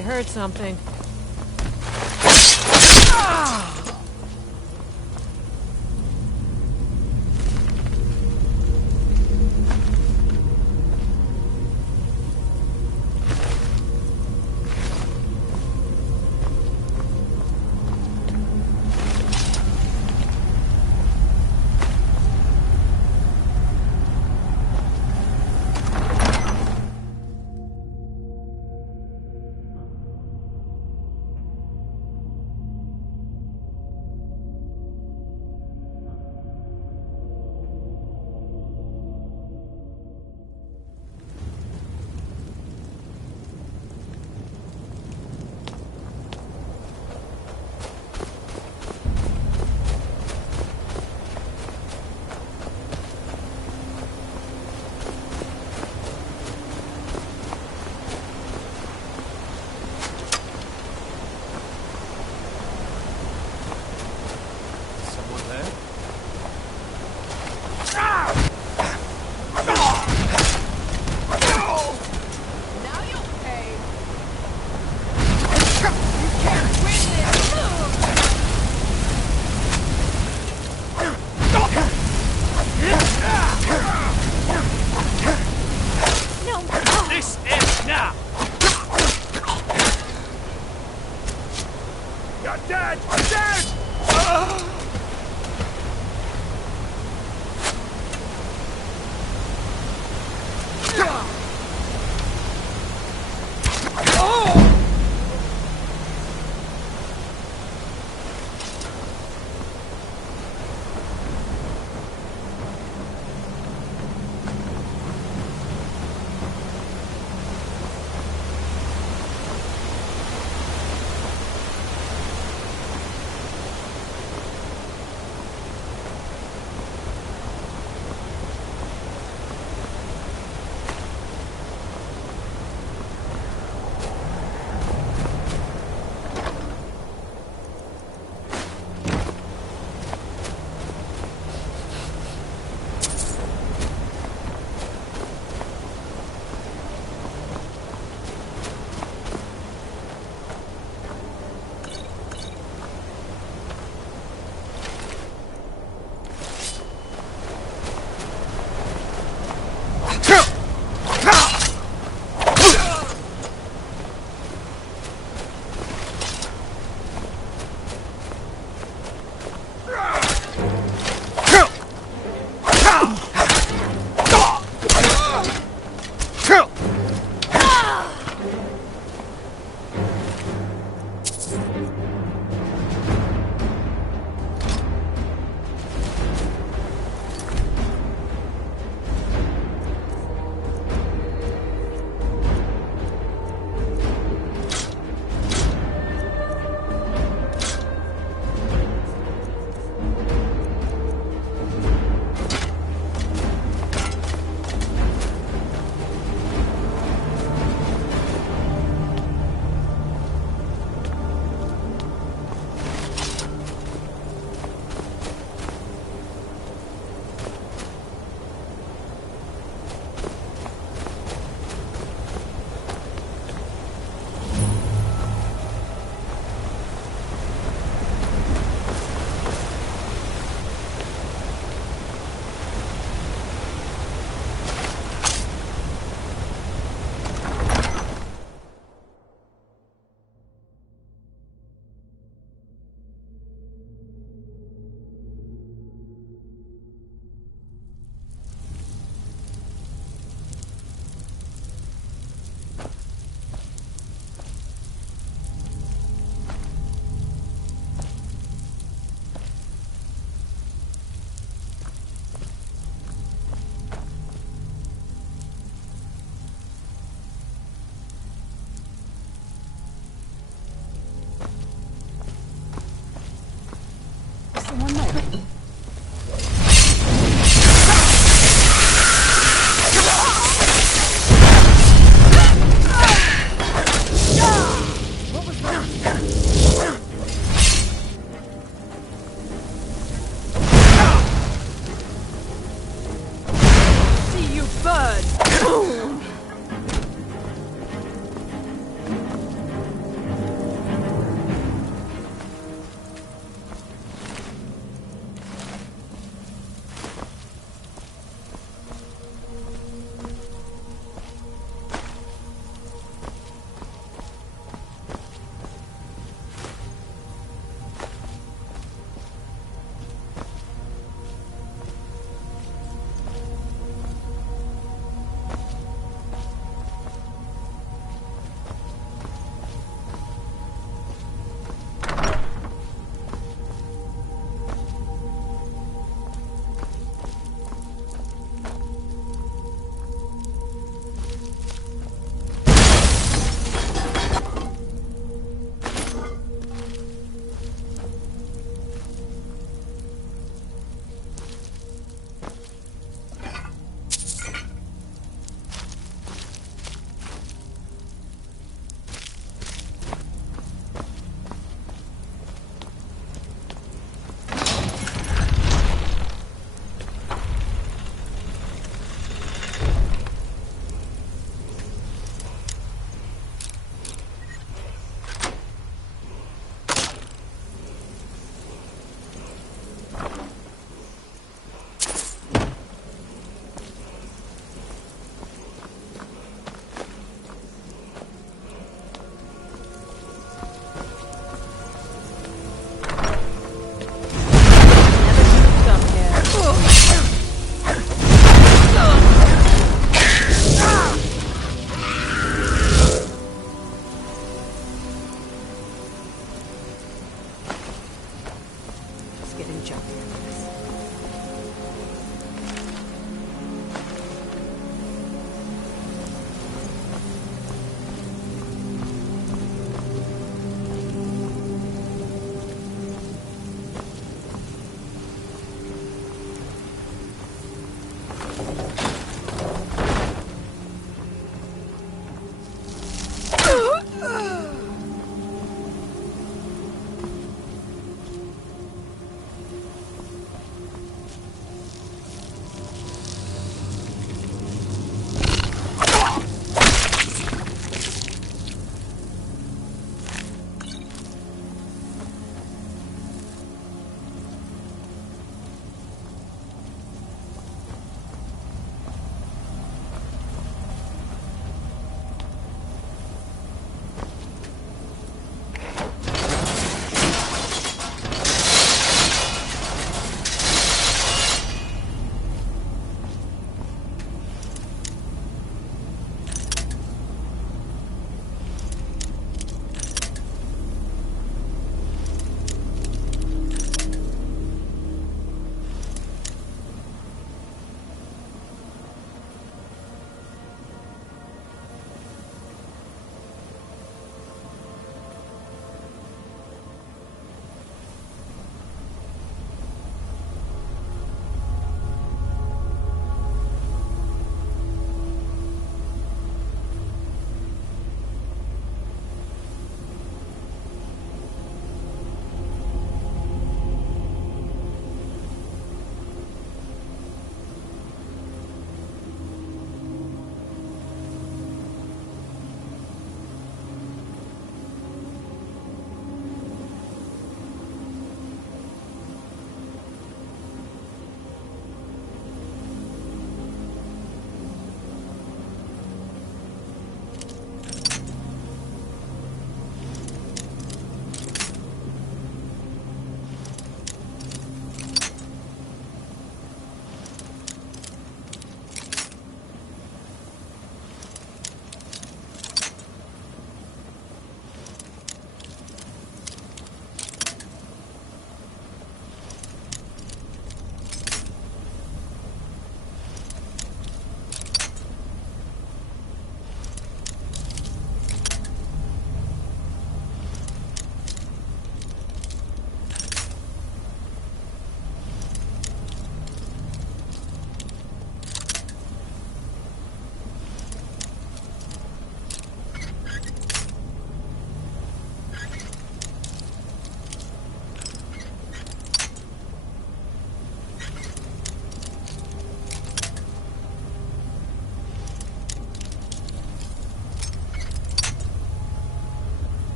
I heard something.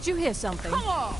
Did you hear something? Come on!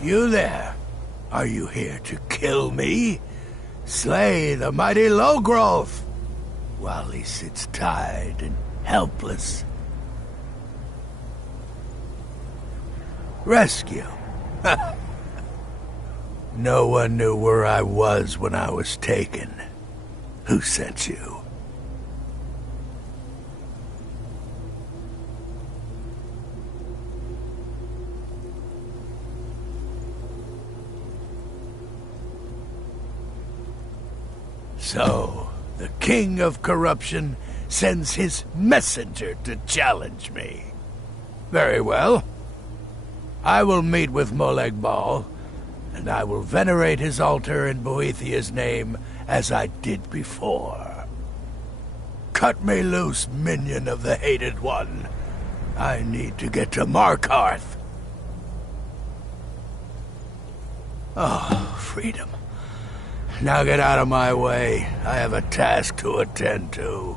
You there? Are you here to kill me? Slay the mighty Lowgrowth, while he sits tied and helpless. Rescue? No one knew where I was when I was taken. Who sent you? So, the king of corruption sends his messenger to challenge me. Very well. I will meet with Molag Bal, and I will venerate his altar in Boethiah's name as I did before. Cut me loose, minion of the Hated One. I need to get to Markarth. Oh, freedom. Now get out of my way. I have a task to attend to.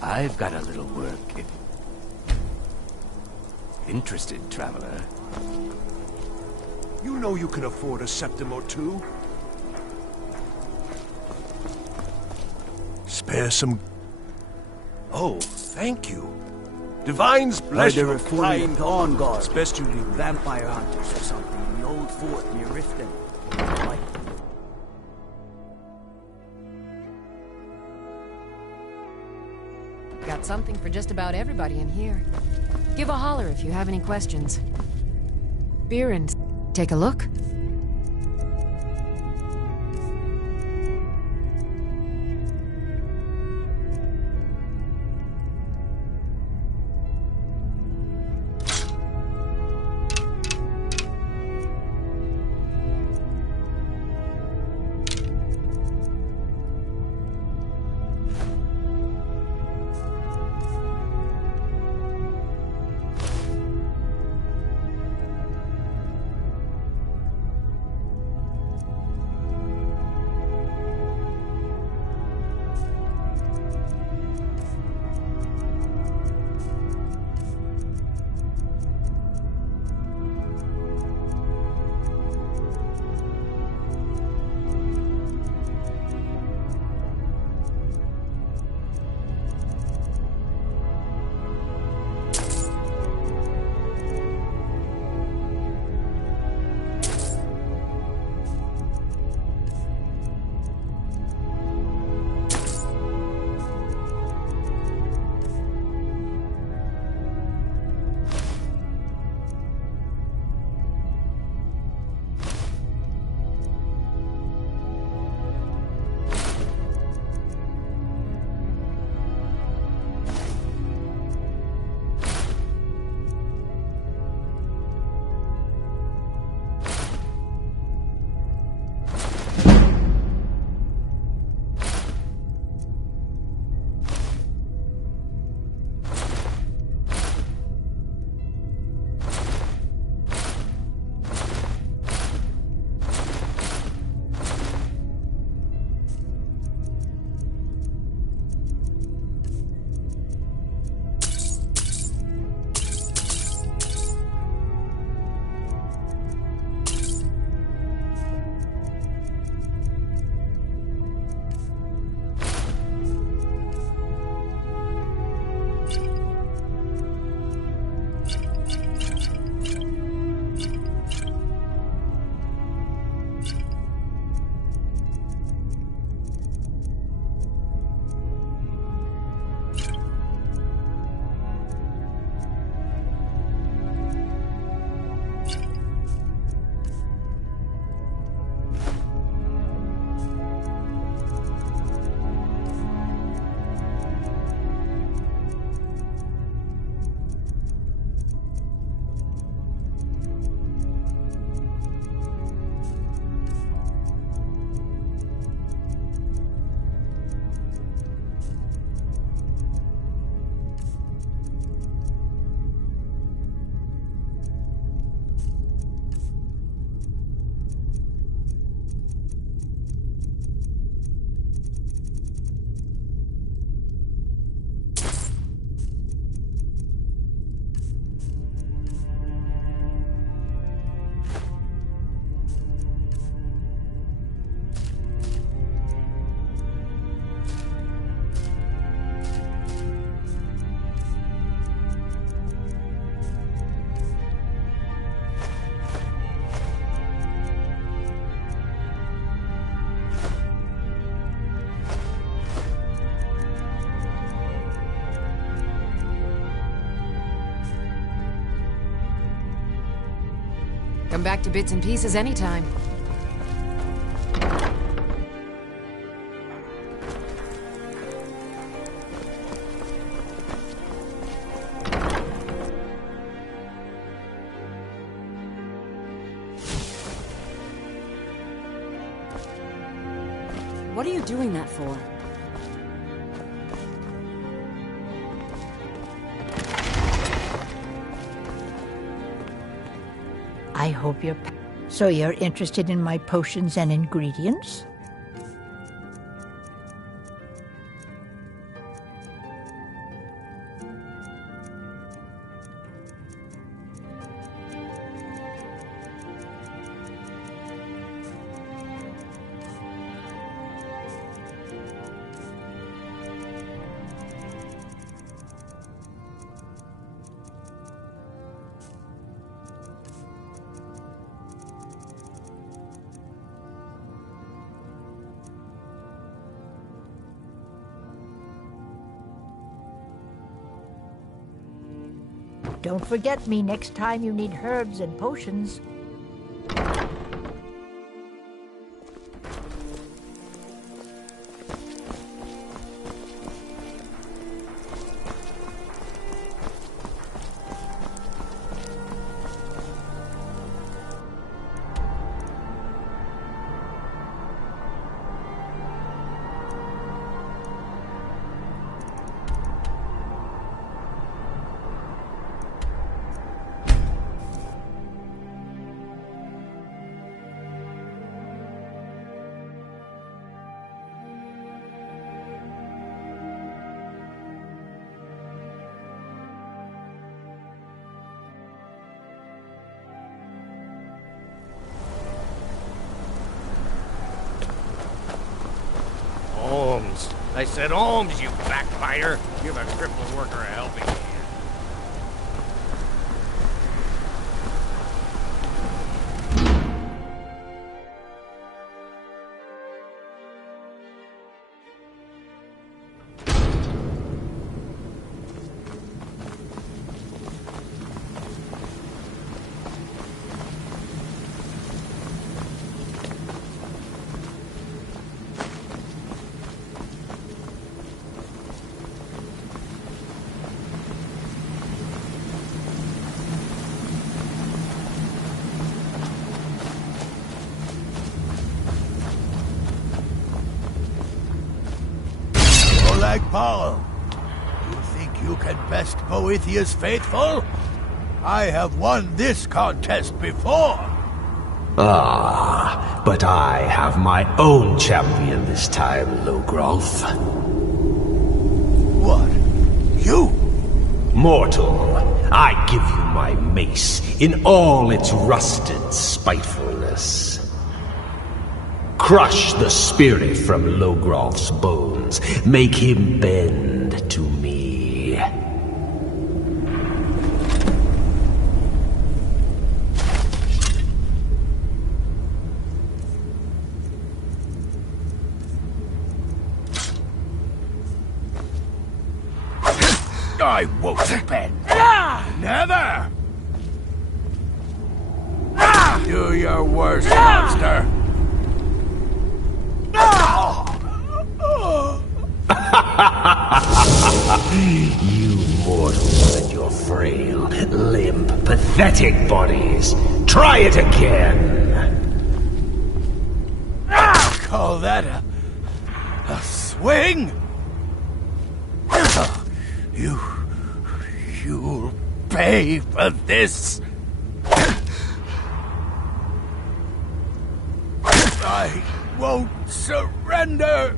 I've got a little work. Interested, traveler? You know you can afford a septim or two. Spare some... Oh, thank you. Divine's bless They you. reforming the Dawn Guard. It's best you leave. Vampire hunters or something in the old fort near Riften. Like Got something for just about everybody in here. Give a holler if you have any questions. Beer and take a look. come back to bits and pieces anytime. What are you doing that for? I hope you're... So you're interested in my potions and ingredients? Don't forget me next time you need herbs and potions. Holmes. I said Holmes, you backbiter. Give a crippling worker a helping hand. Paul, you think you can best Boethiah's faithful? I have won this contest before. Ah, but I have my own champion this time, Logrolf. What? You? Mortal, I give you my mace in all its rusted spitefulness. Crush the spirit from Logrolf's bones. Make him bend to me. I won't bend. Never! Do your worst, monster. You mortals and your frail, limp, pathetic bodies. Try it again. Call that a swing? You'll pay for this. I won't surrender.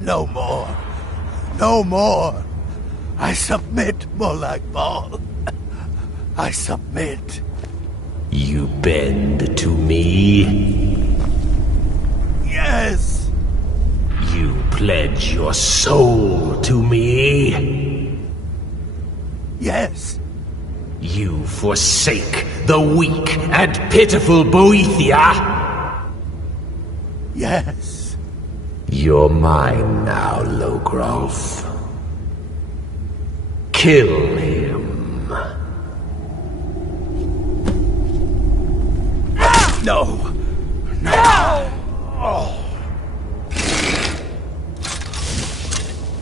No more. No more. I submit, Molag Bal. I submit. You bend to me? Yes. You pledge your soul to me? Yes. You forsake the weak and pitiful Boethia? Yes. You're mine now, Logrolf. Kill him. No! No!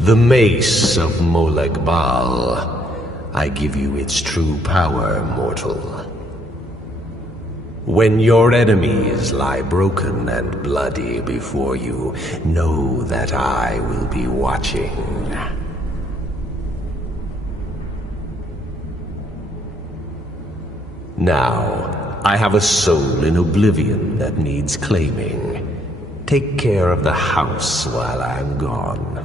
The mace of Molag Bal. I give you its true power, mortal. When your enemies lie broken and bloody before you, know that I will be watching. Now, I have a soul in oblivion that needs claiming. Take care of the house while I'm gone.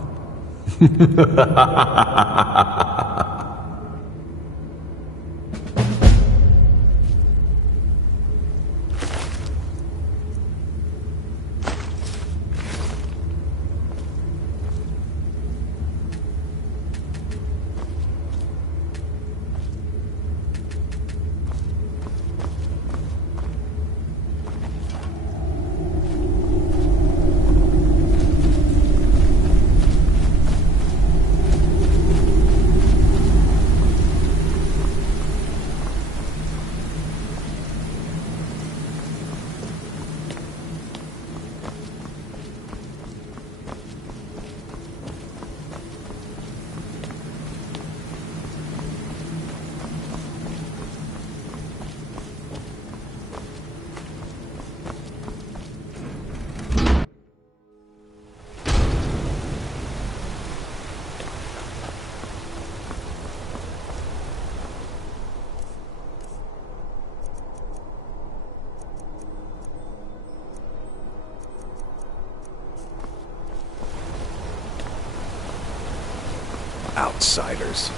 Outsiders.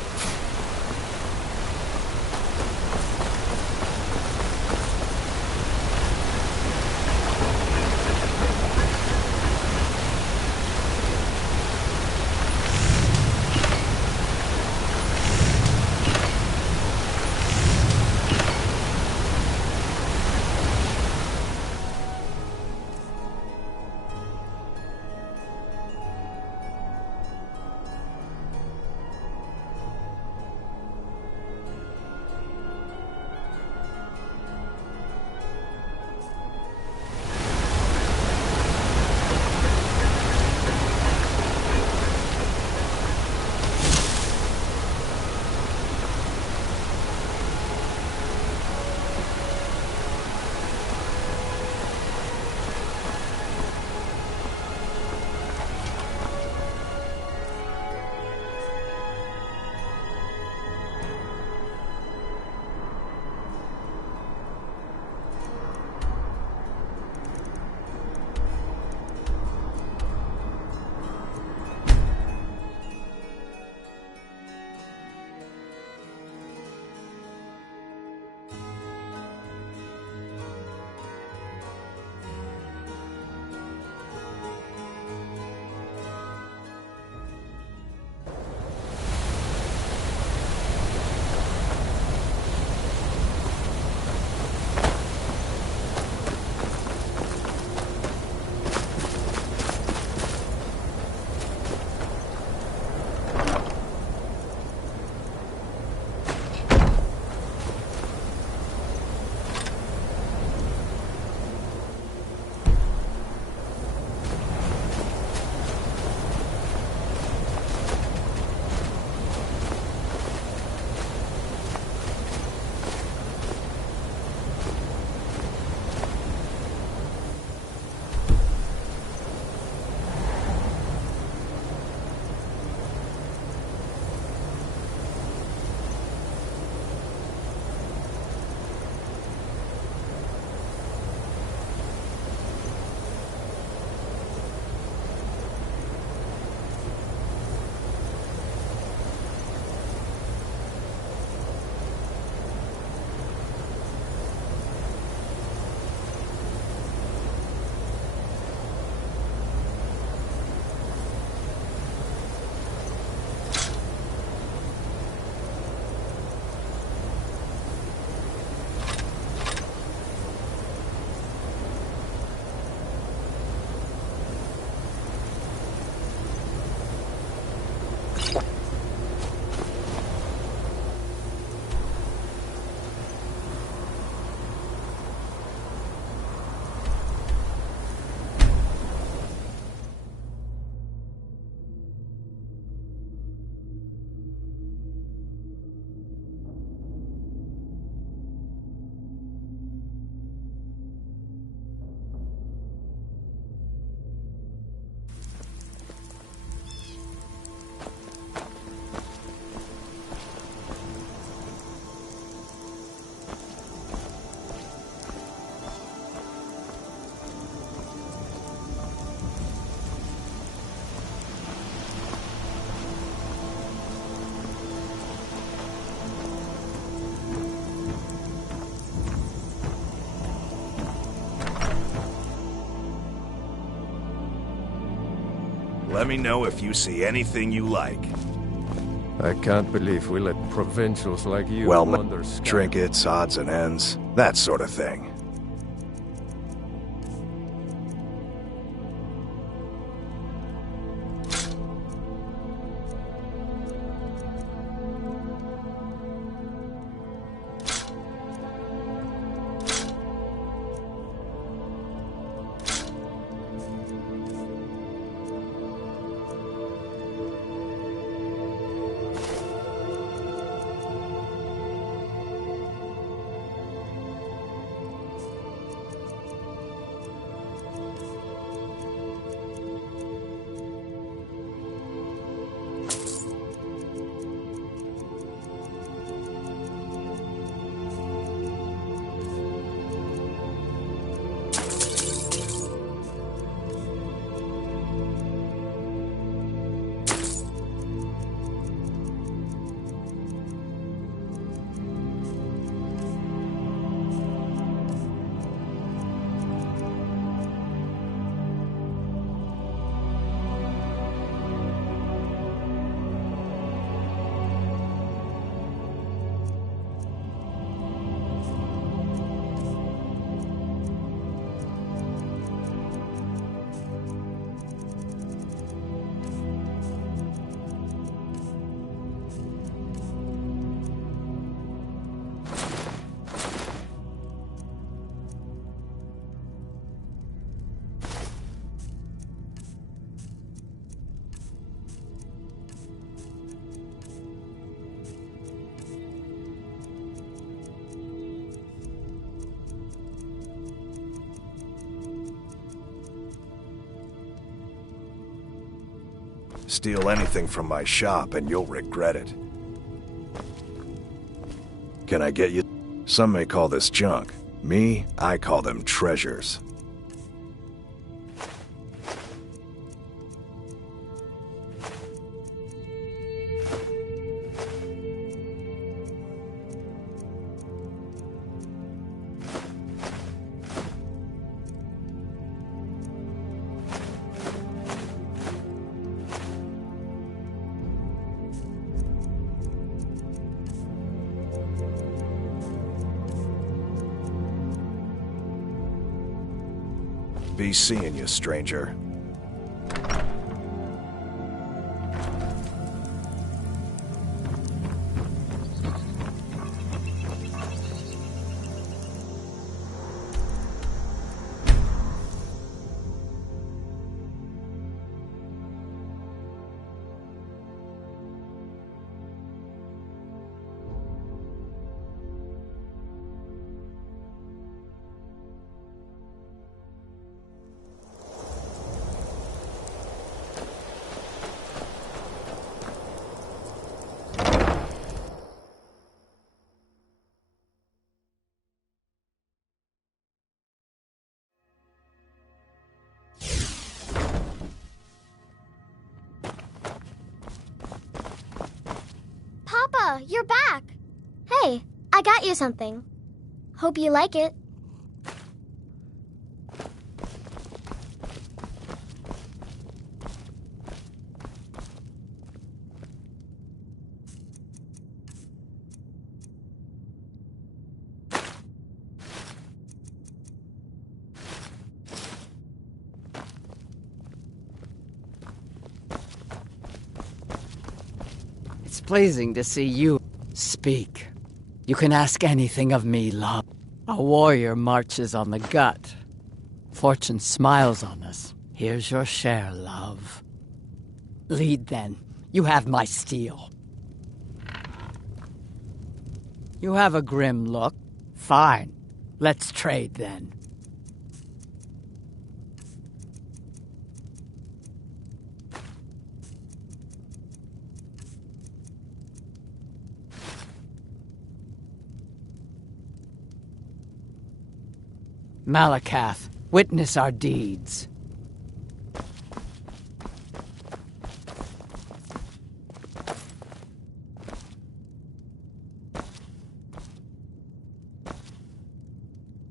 Let me know if you see anything you like. I can't believe we let provincials like you Well, wander Skyrim. trinkets, odds and ends, that sort of thing. Steal anything from my shop and you'll regret it. Can I get you? Some may call this junk. Me, I call them treasures. Be seeing you, stranger. Papa, you're back! Hey, I got you something. Hope you like it. It's pleasing to see you speak. You can ask anything of me, love. A warrior marches on the gut. Fortune smiles on us. Here's your share, love. Lead then. You have my steel. You have a grim look. Fine. Let's trade then. Malakath, witness our deeds.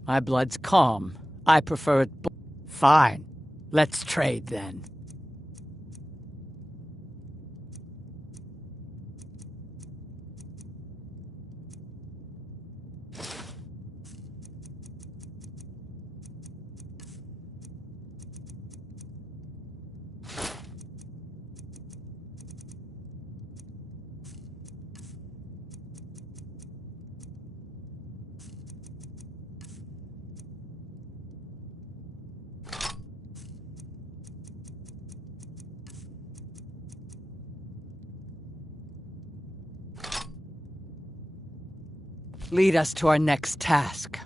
My blood's calm. I prefer it. Fine. Let's trade then. Lead us to our next task.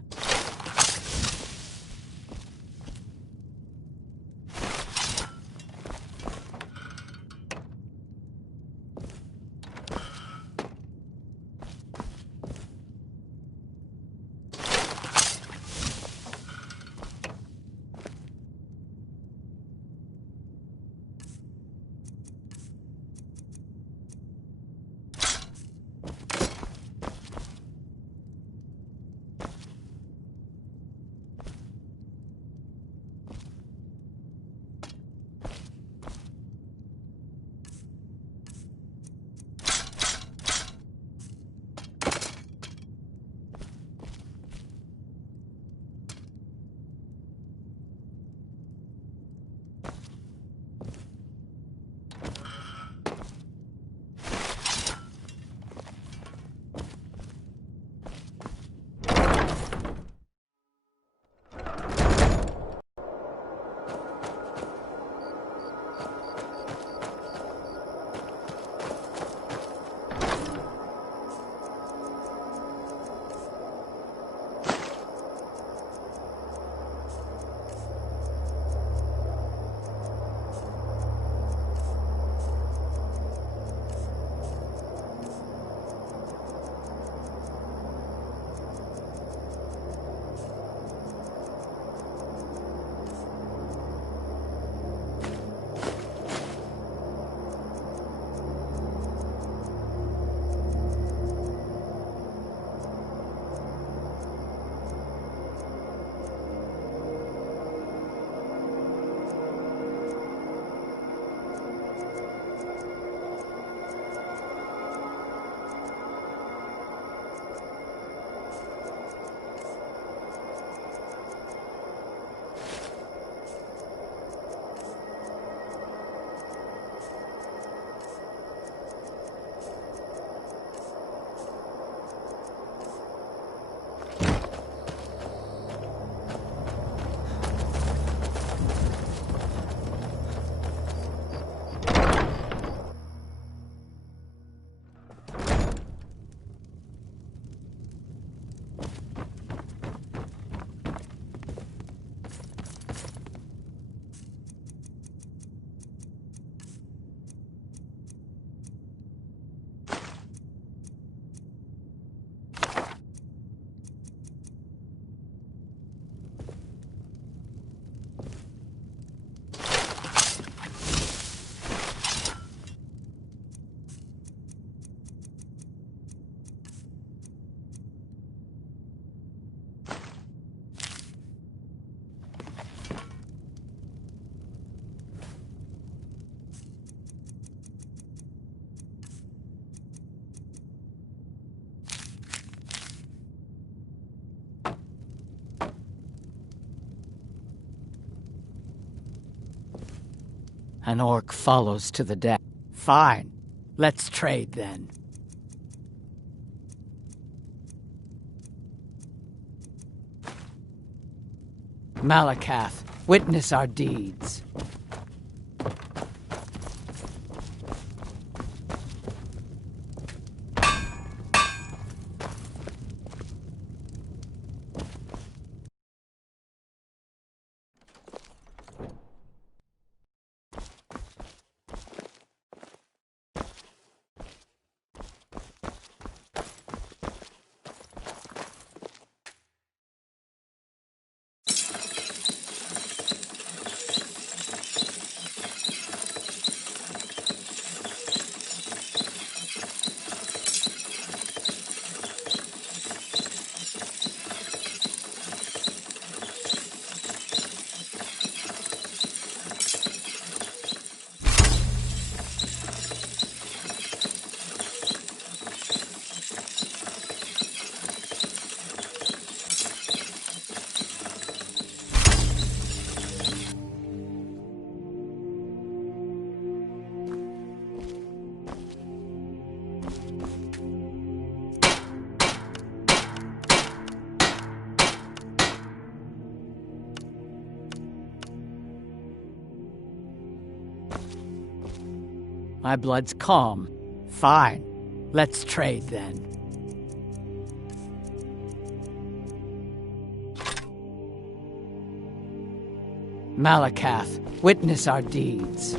An orc follows to the death. Fine. Let's trade then. Malakath, witness our deeds. My blood's calm. Fine. Let's trade then. Malakath, witness our deeds.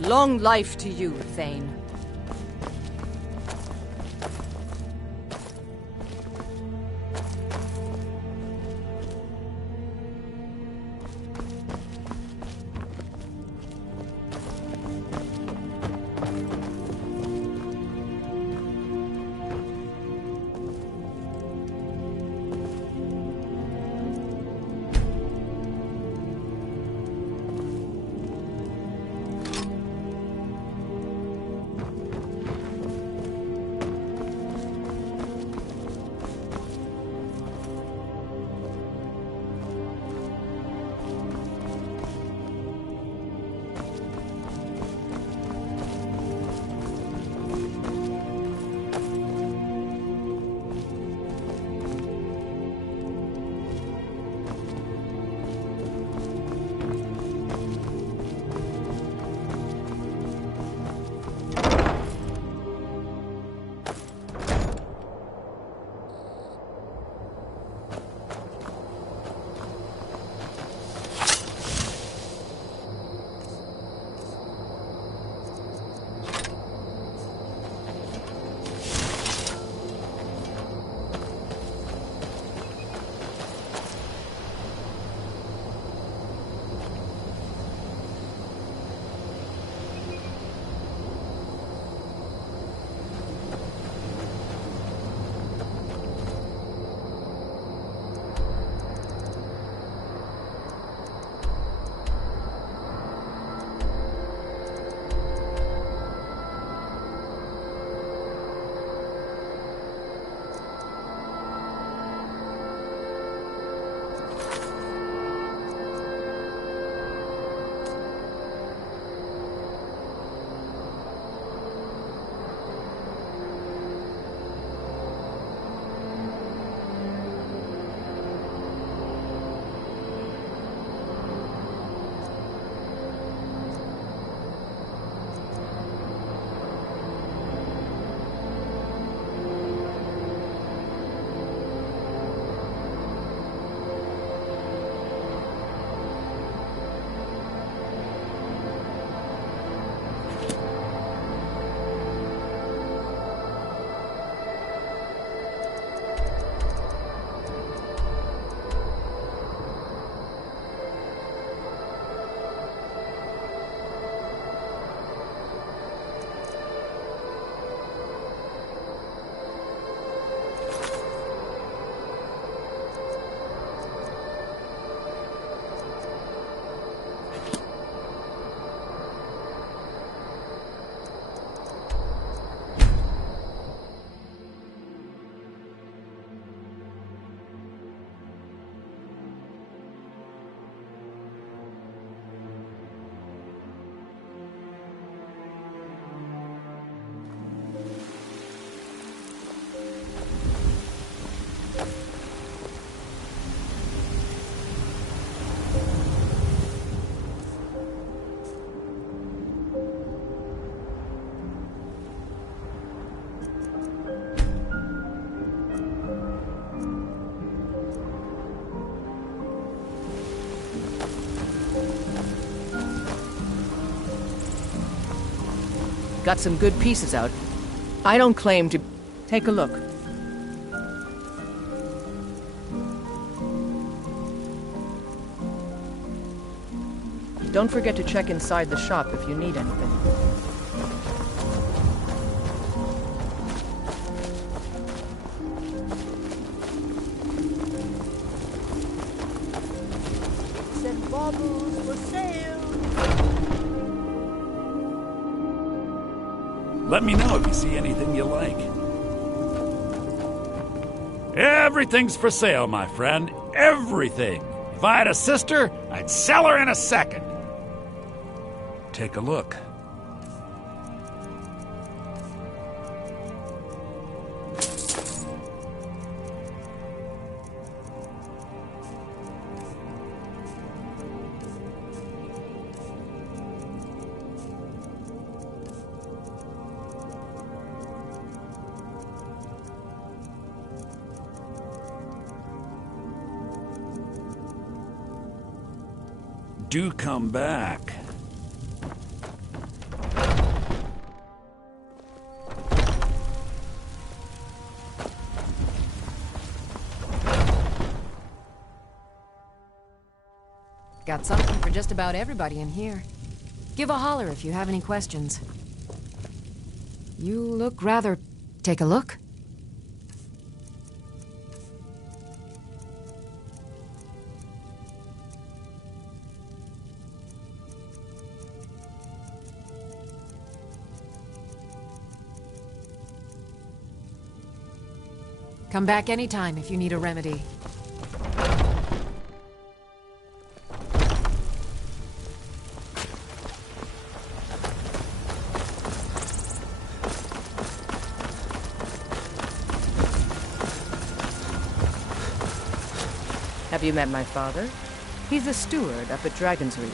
Long life to you, Thane. Got some good pieces out. I don't claim to... Take a look. Don't forget to check inside the shop if you need anything. baubles for sale. Let me know if you see anything you like. Everything's for sale, my friend. Everything. If I had a sister, I'd sell her in a second. Take a look. Do come back. Got something for just about everybody in here. Give a holler if you have any questions. You look rather... Take a look. Come back anytime if you need a remedy. Have you met my father? He's a steward up at Dragon's Reach.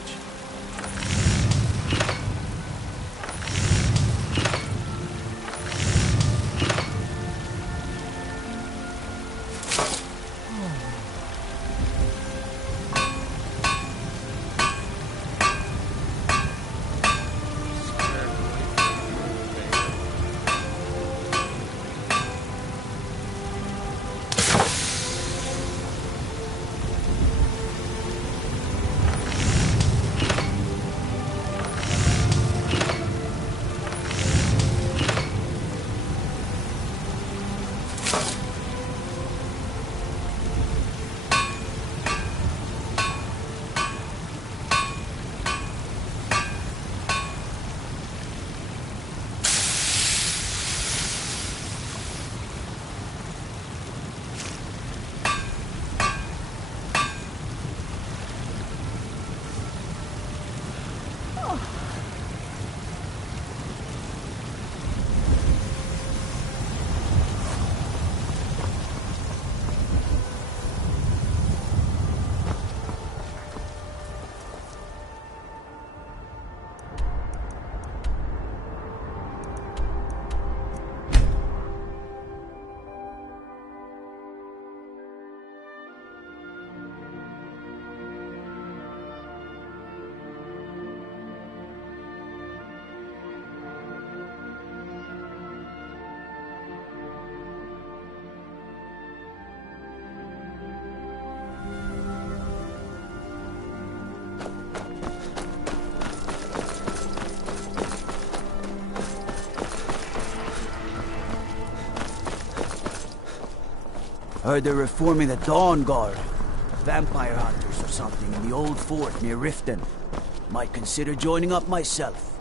Heard they're reforming the Dawn Guard. Vampire hunters or something in the old fort near Riften. Might consider joining up myself.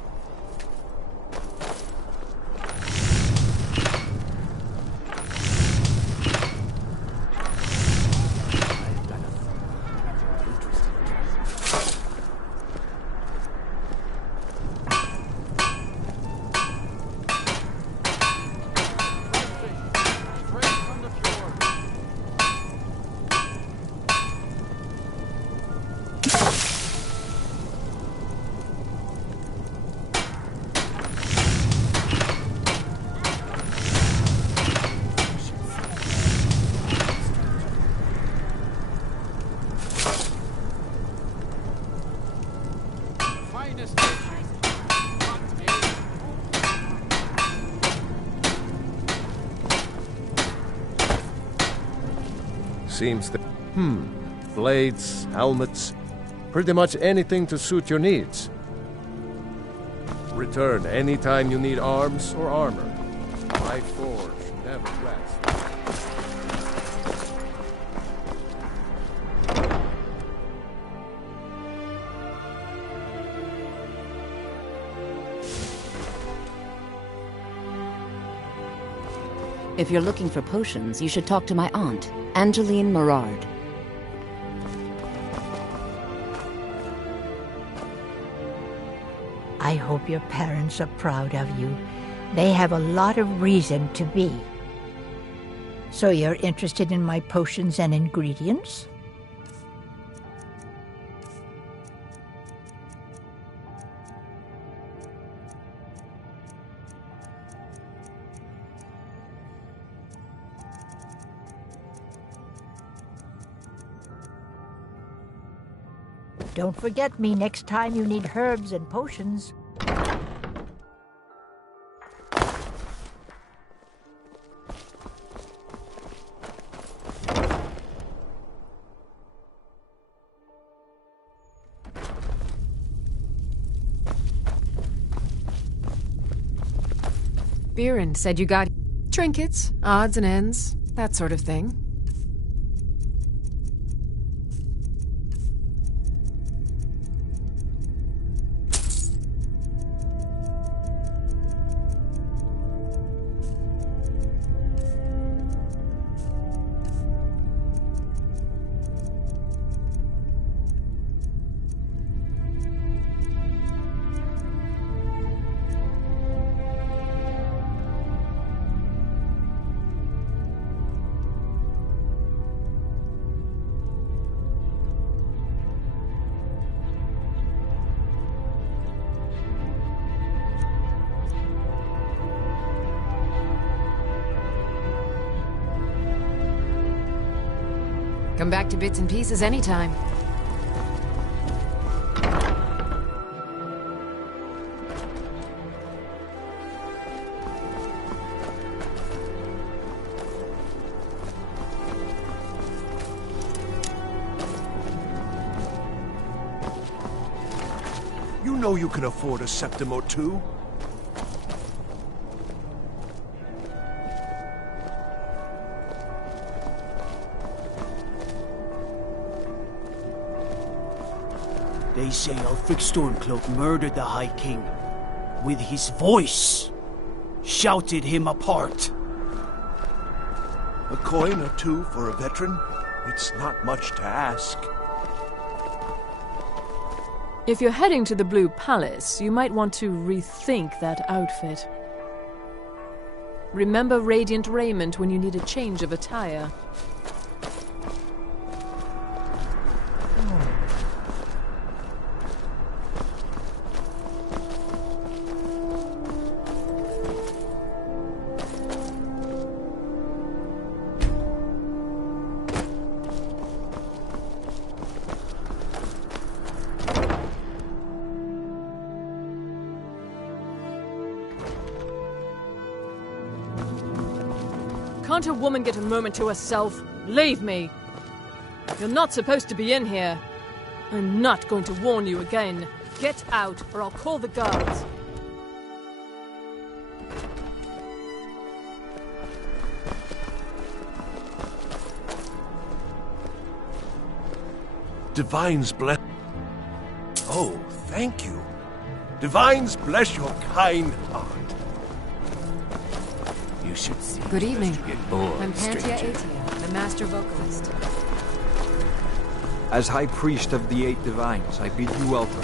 Seems that... Blades, helmets, pretty much anything to suit your needs. Return anytime you need arms or armor. My forge never rests. If you're looking for potions, you should talk to my aunt, Angeline Morard. I hope your parents are proud of you. They have a lot of reason to be. So you're interested in my potions and ingredients? Don't forget me next time you need herbs and potions. Viren said you got trinkets, odds and ends, that sort of thing. Come back to bits and pieces anytime. You know you can afford a septim or two. They say Ulfric Stormcloak murdered the High King. With his voice. Shouted him apart. A coin or two for a veteran? It's not much to ask. If you're heading to the Blue Palace, you might want to rethink that outfit. Remember Radiant Raiment when you need a change of attire. Can't a woman get a moment to herself? Leave me! You're not supposed to be in here. I'm not going to warn you again. Get out, or I'll call the guards. Divines bless... Oh, thank you. Divines bless your kind heart. You should see. Good evening. Bored, I'm Pantia stranger. Atia, the master vocalist. As High Priest of the Eight Divines, I bid you welcome.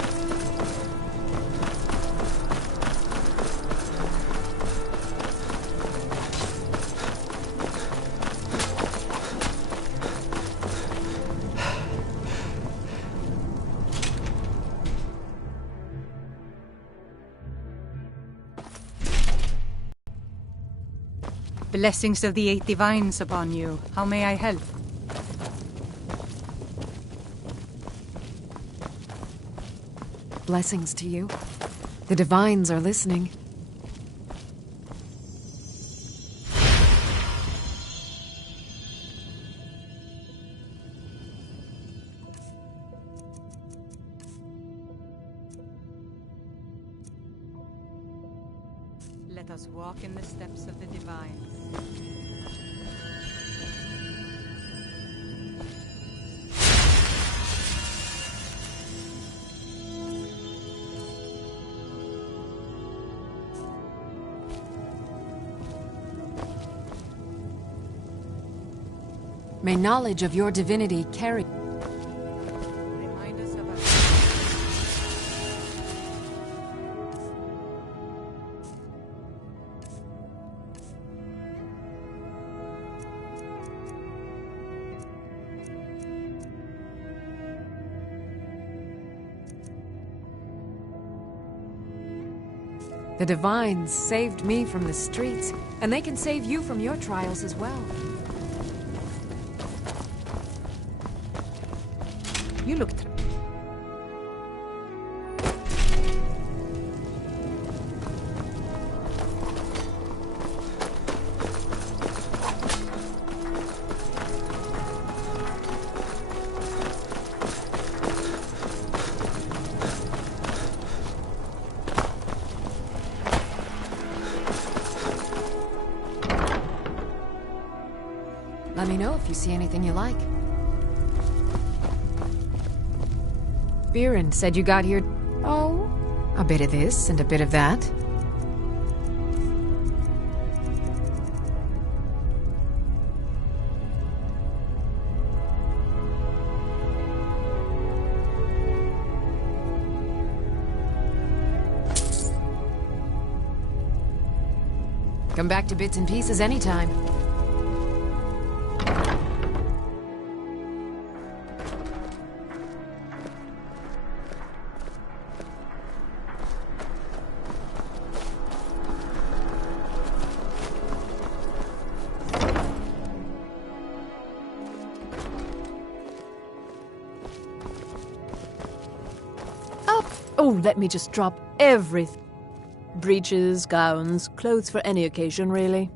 Blessings of the Eight Divines upon you. How may I help? Blessings to you. The divines are listening. Let us walk in the steps of the divines. May knowledge of your divinity carry... The Divines saved me from the streets, and they can save you from your trials as well. You look... Let me know if you see anything you like. Viren said you got here... Oh, a bit of this and a bit of that. Come back to Bits and Pieces anytime. Oh, let me just drop everything. Breeches, gowns, clothes for any occasion, really.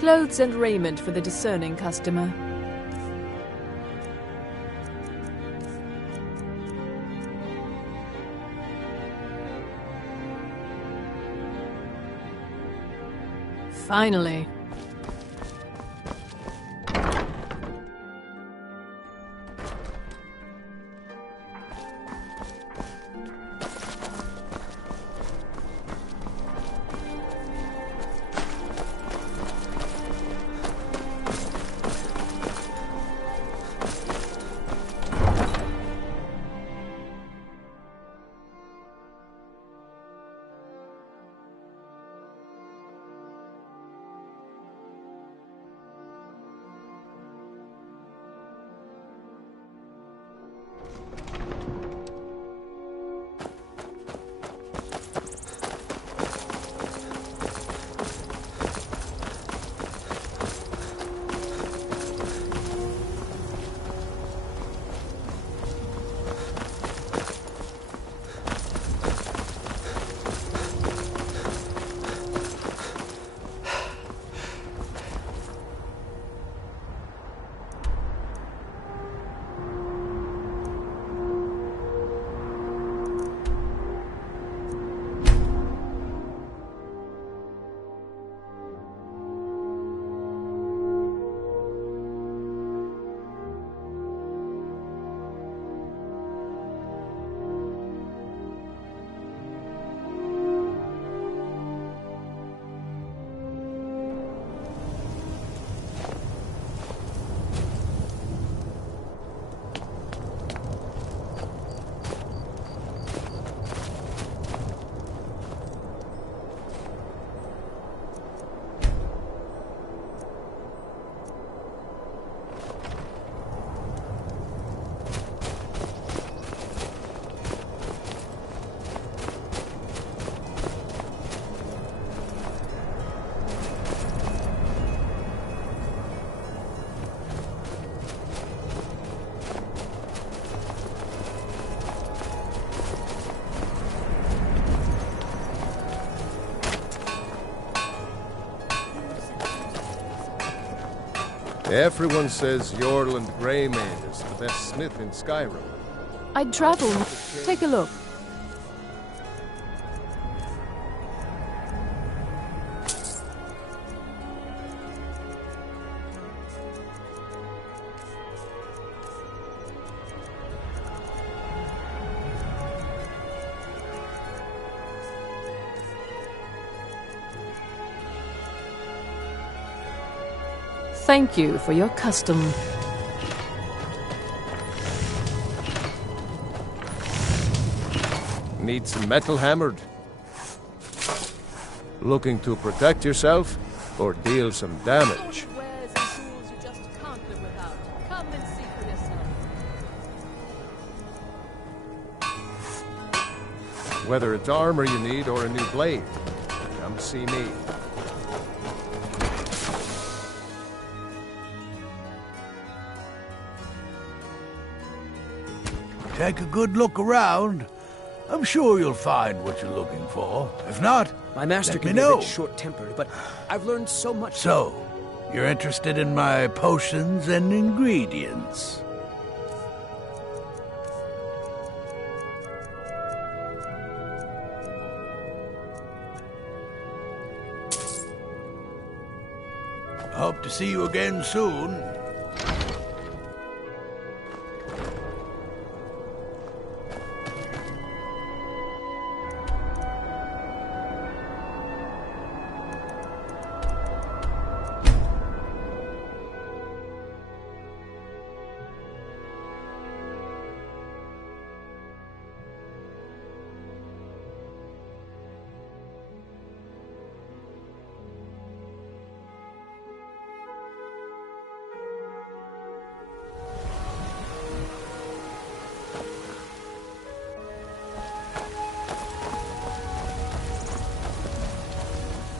Clothes and raiment for the discerning customer. Finally. Everyone says Yorland Greymane is the best smith in Skyrim. I'd travel. Take a look. Thank you for your custom. Need some metal hammered? Looking to protect yourself or deal some damage? Whether it's armor you need or a new blade, come see me. Take a good look around. I'm sure you'll find what you're looking for. If not, my master let can me be a know. bit short-tempered, but I've learned so much. So, you're interested in my potions and ingredients? Hope to see you again soon.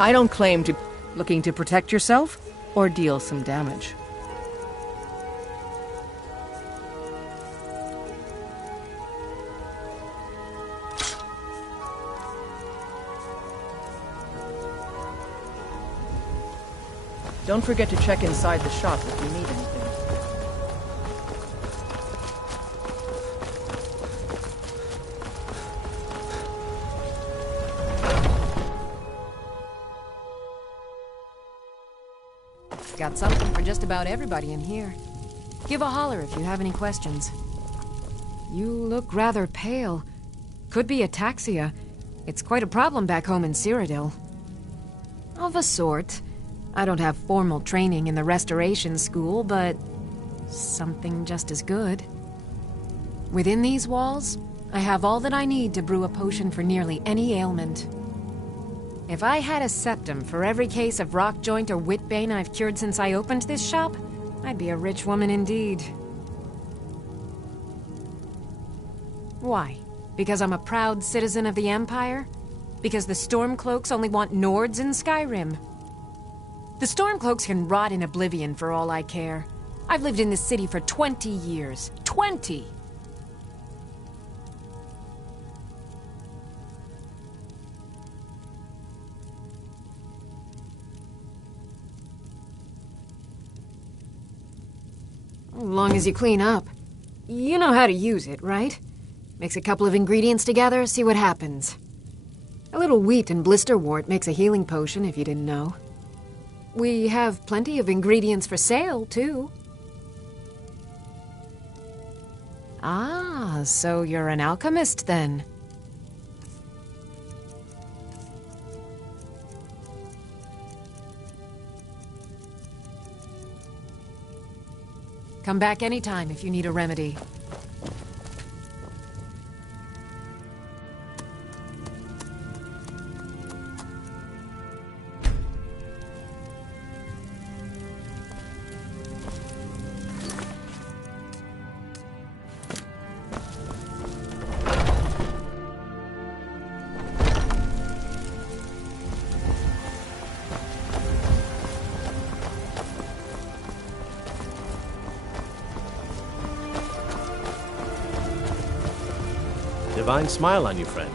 I don't claim to... Looking to protect yourself or deal some damage? Don't forget to check inside the shop if you need anything. Got something for just about everybody in here. Give a holler if you have any questions. You look rather pale. Could be ataxia. It's quite a problem back home in Cyrodiil. Of a sort. I don't have formal training in the restoration school, but something just as good. Within these walls, I have all that I need to brew a potion for nearly any ailment. If I had a septum for every case of rock joint or whitbane I've cured since I opened this shop, I'd be a rich woman indeed. Why? Because I'm a proud citizen of the Empire? Because the Stormcloaks only want Nords in Skyrim? The Stormcloaks can rot in oblivion for all I care. I've lived in this city for 20 years. 20! As long as you clean up. You know how to use it, right? Mix a couple of ingredients together, see what happens. A little wheat and blisterwort makes a healing potion, if you didn't know. We have plenty of ingredients for sale, too. Ah, so you're an alchemist, then. Come back anytime if you need a remedy. Divine smile on you, friend.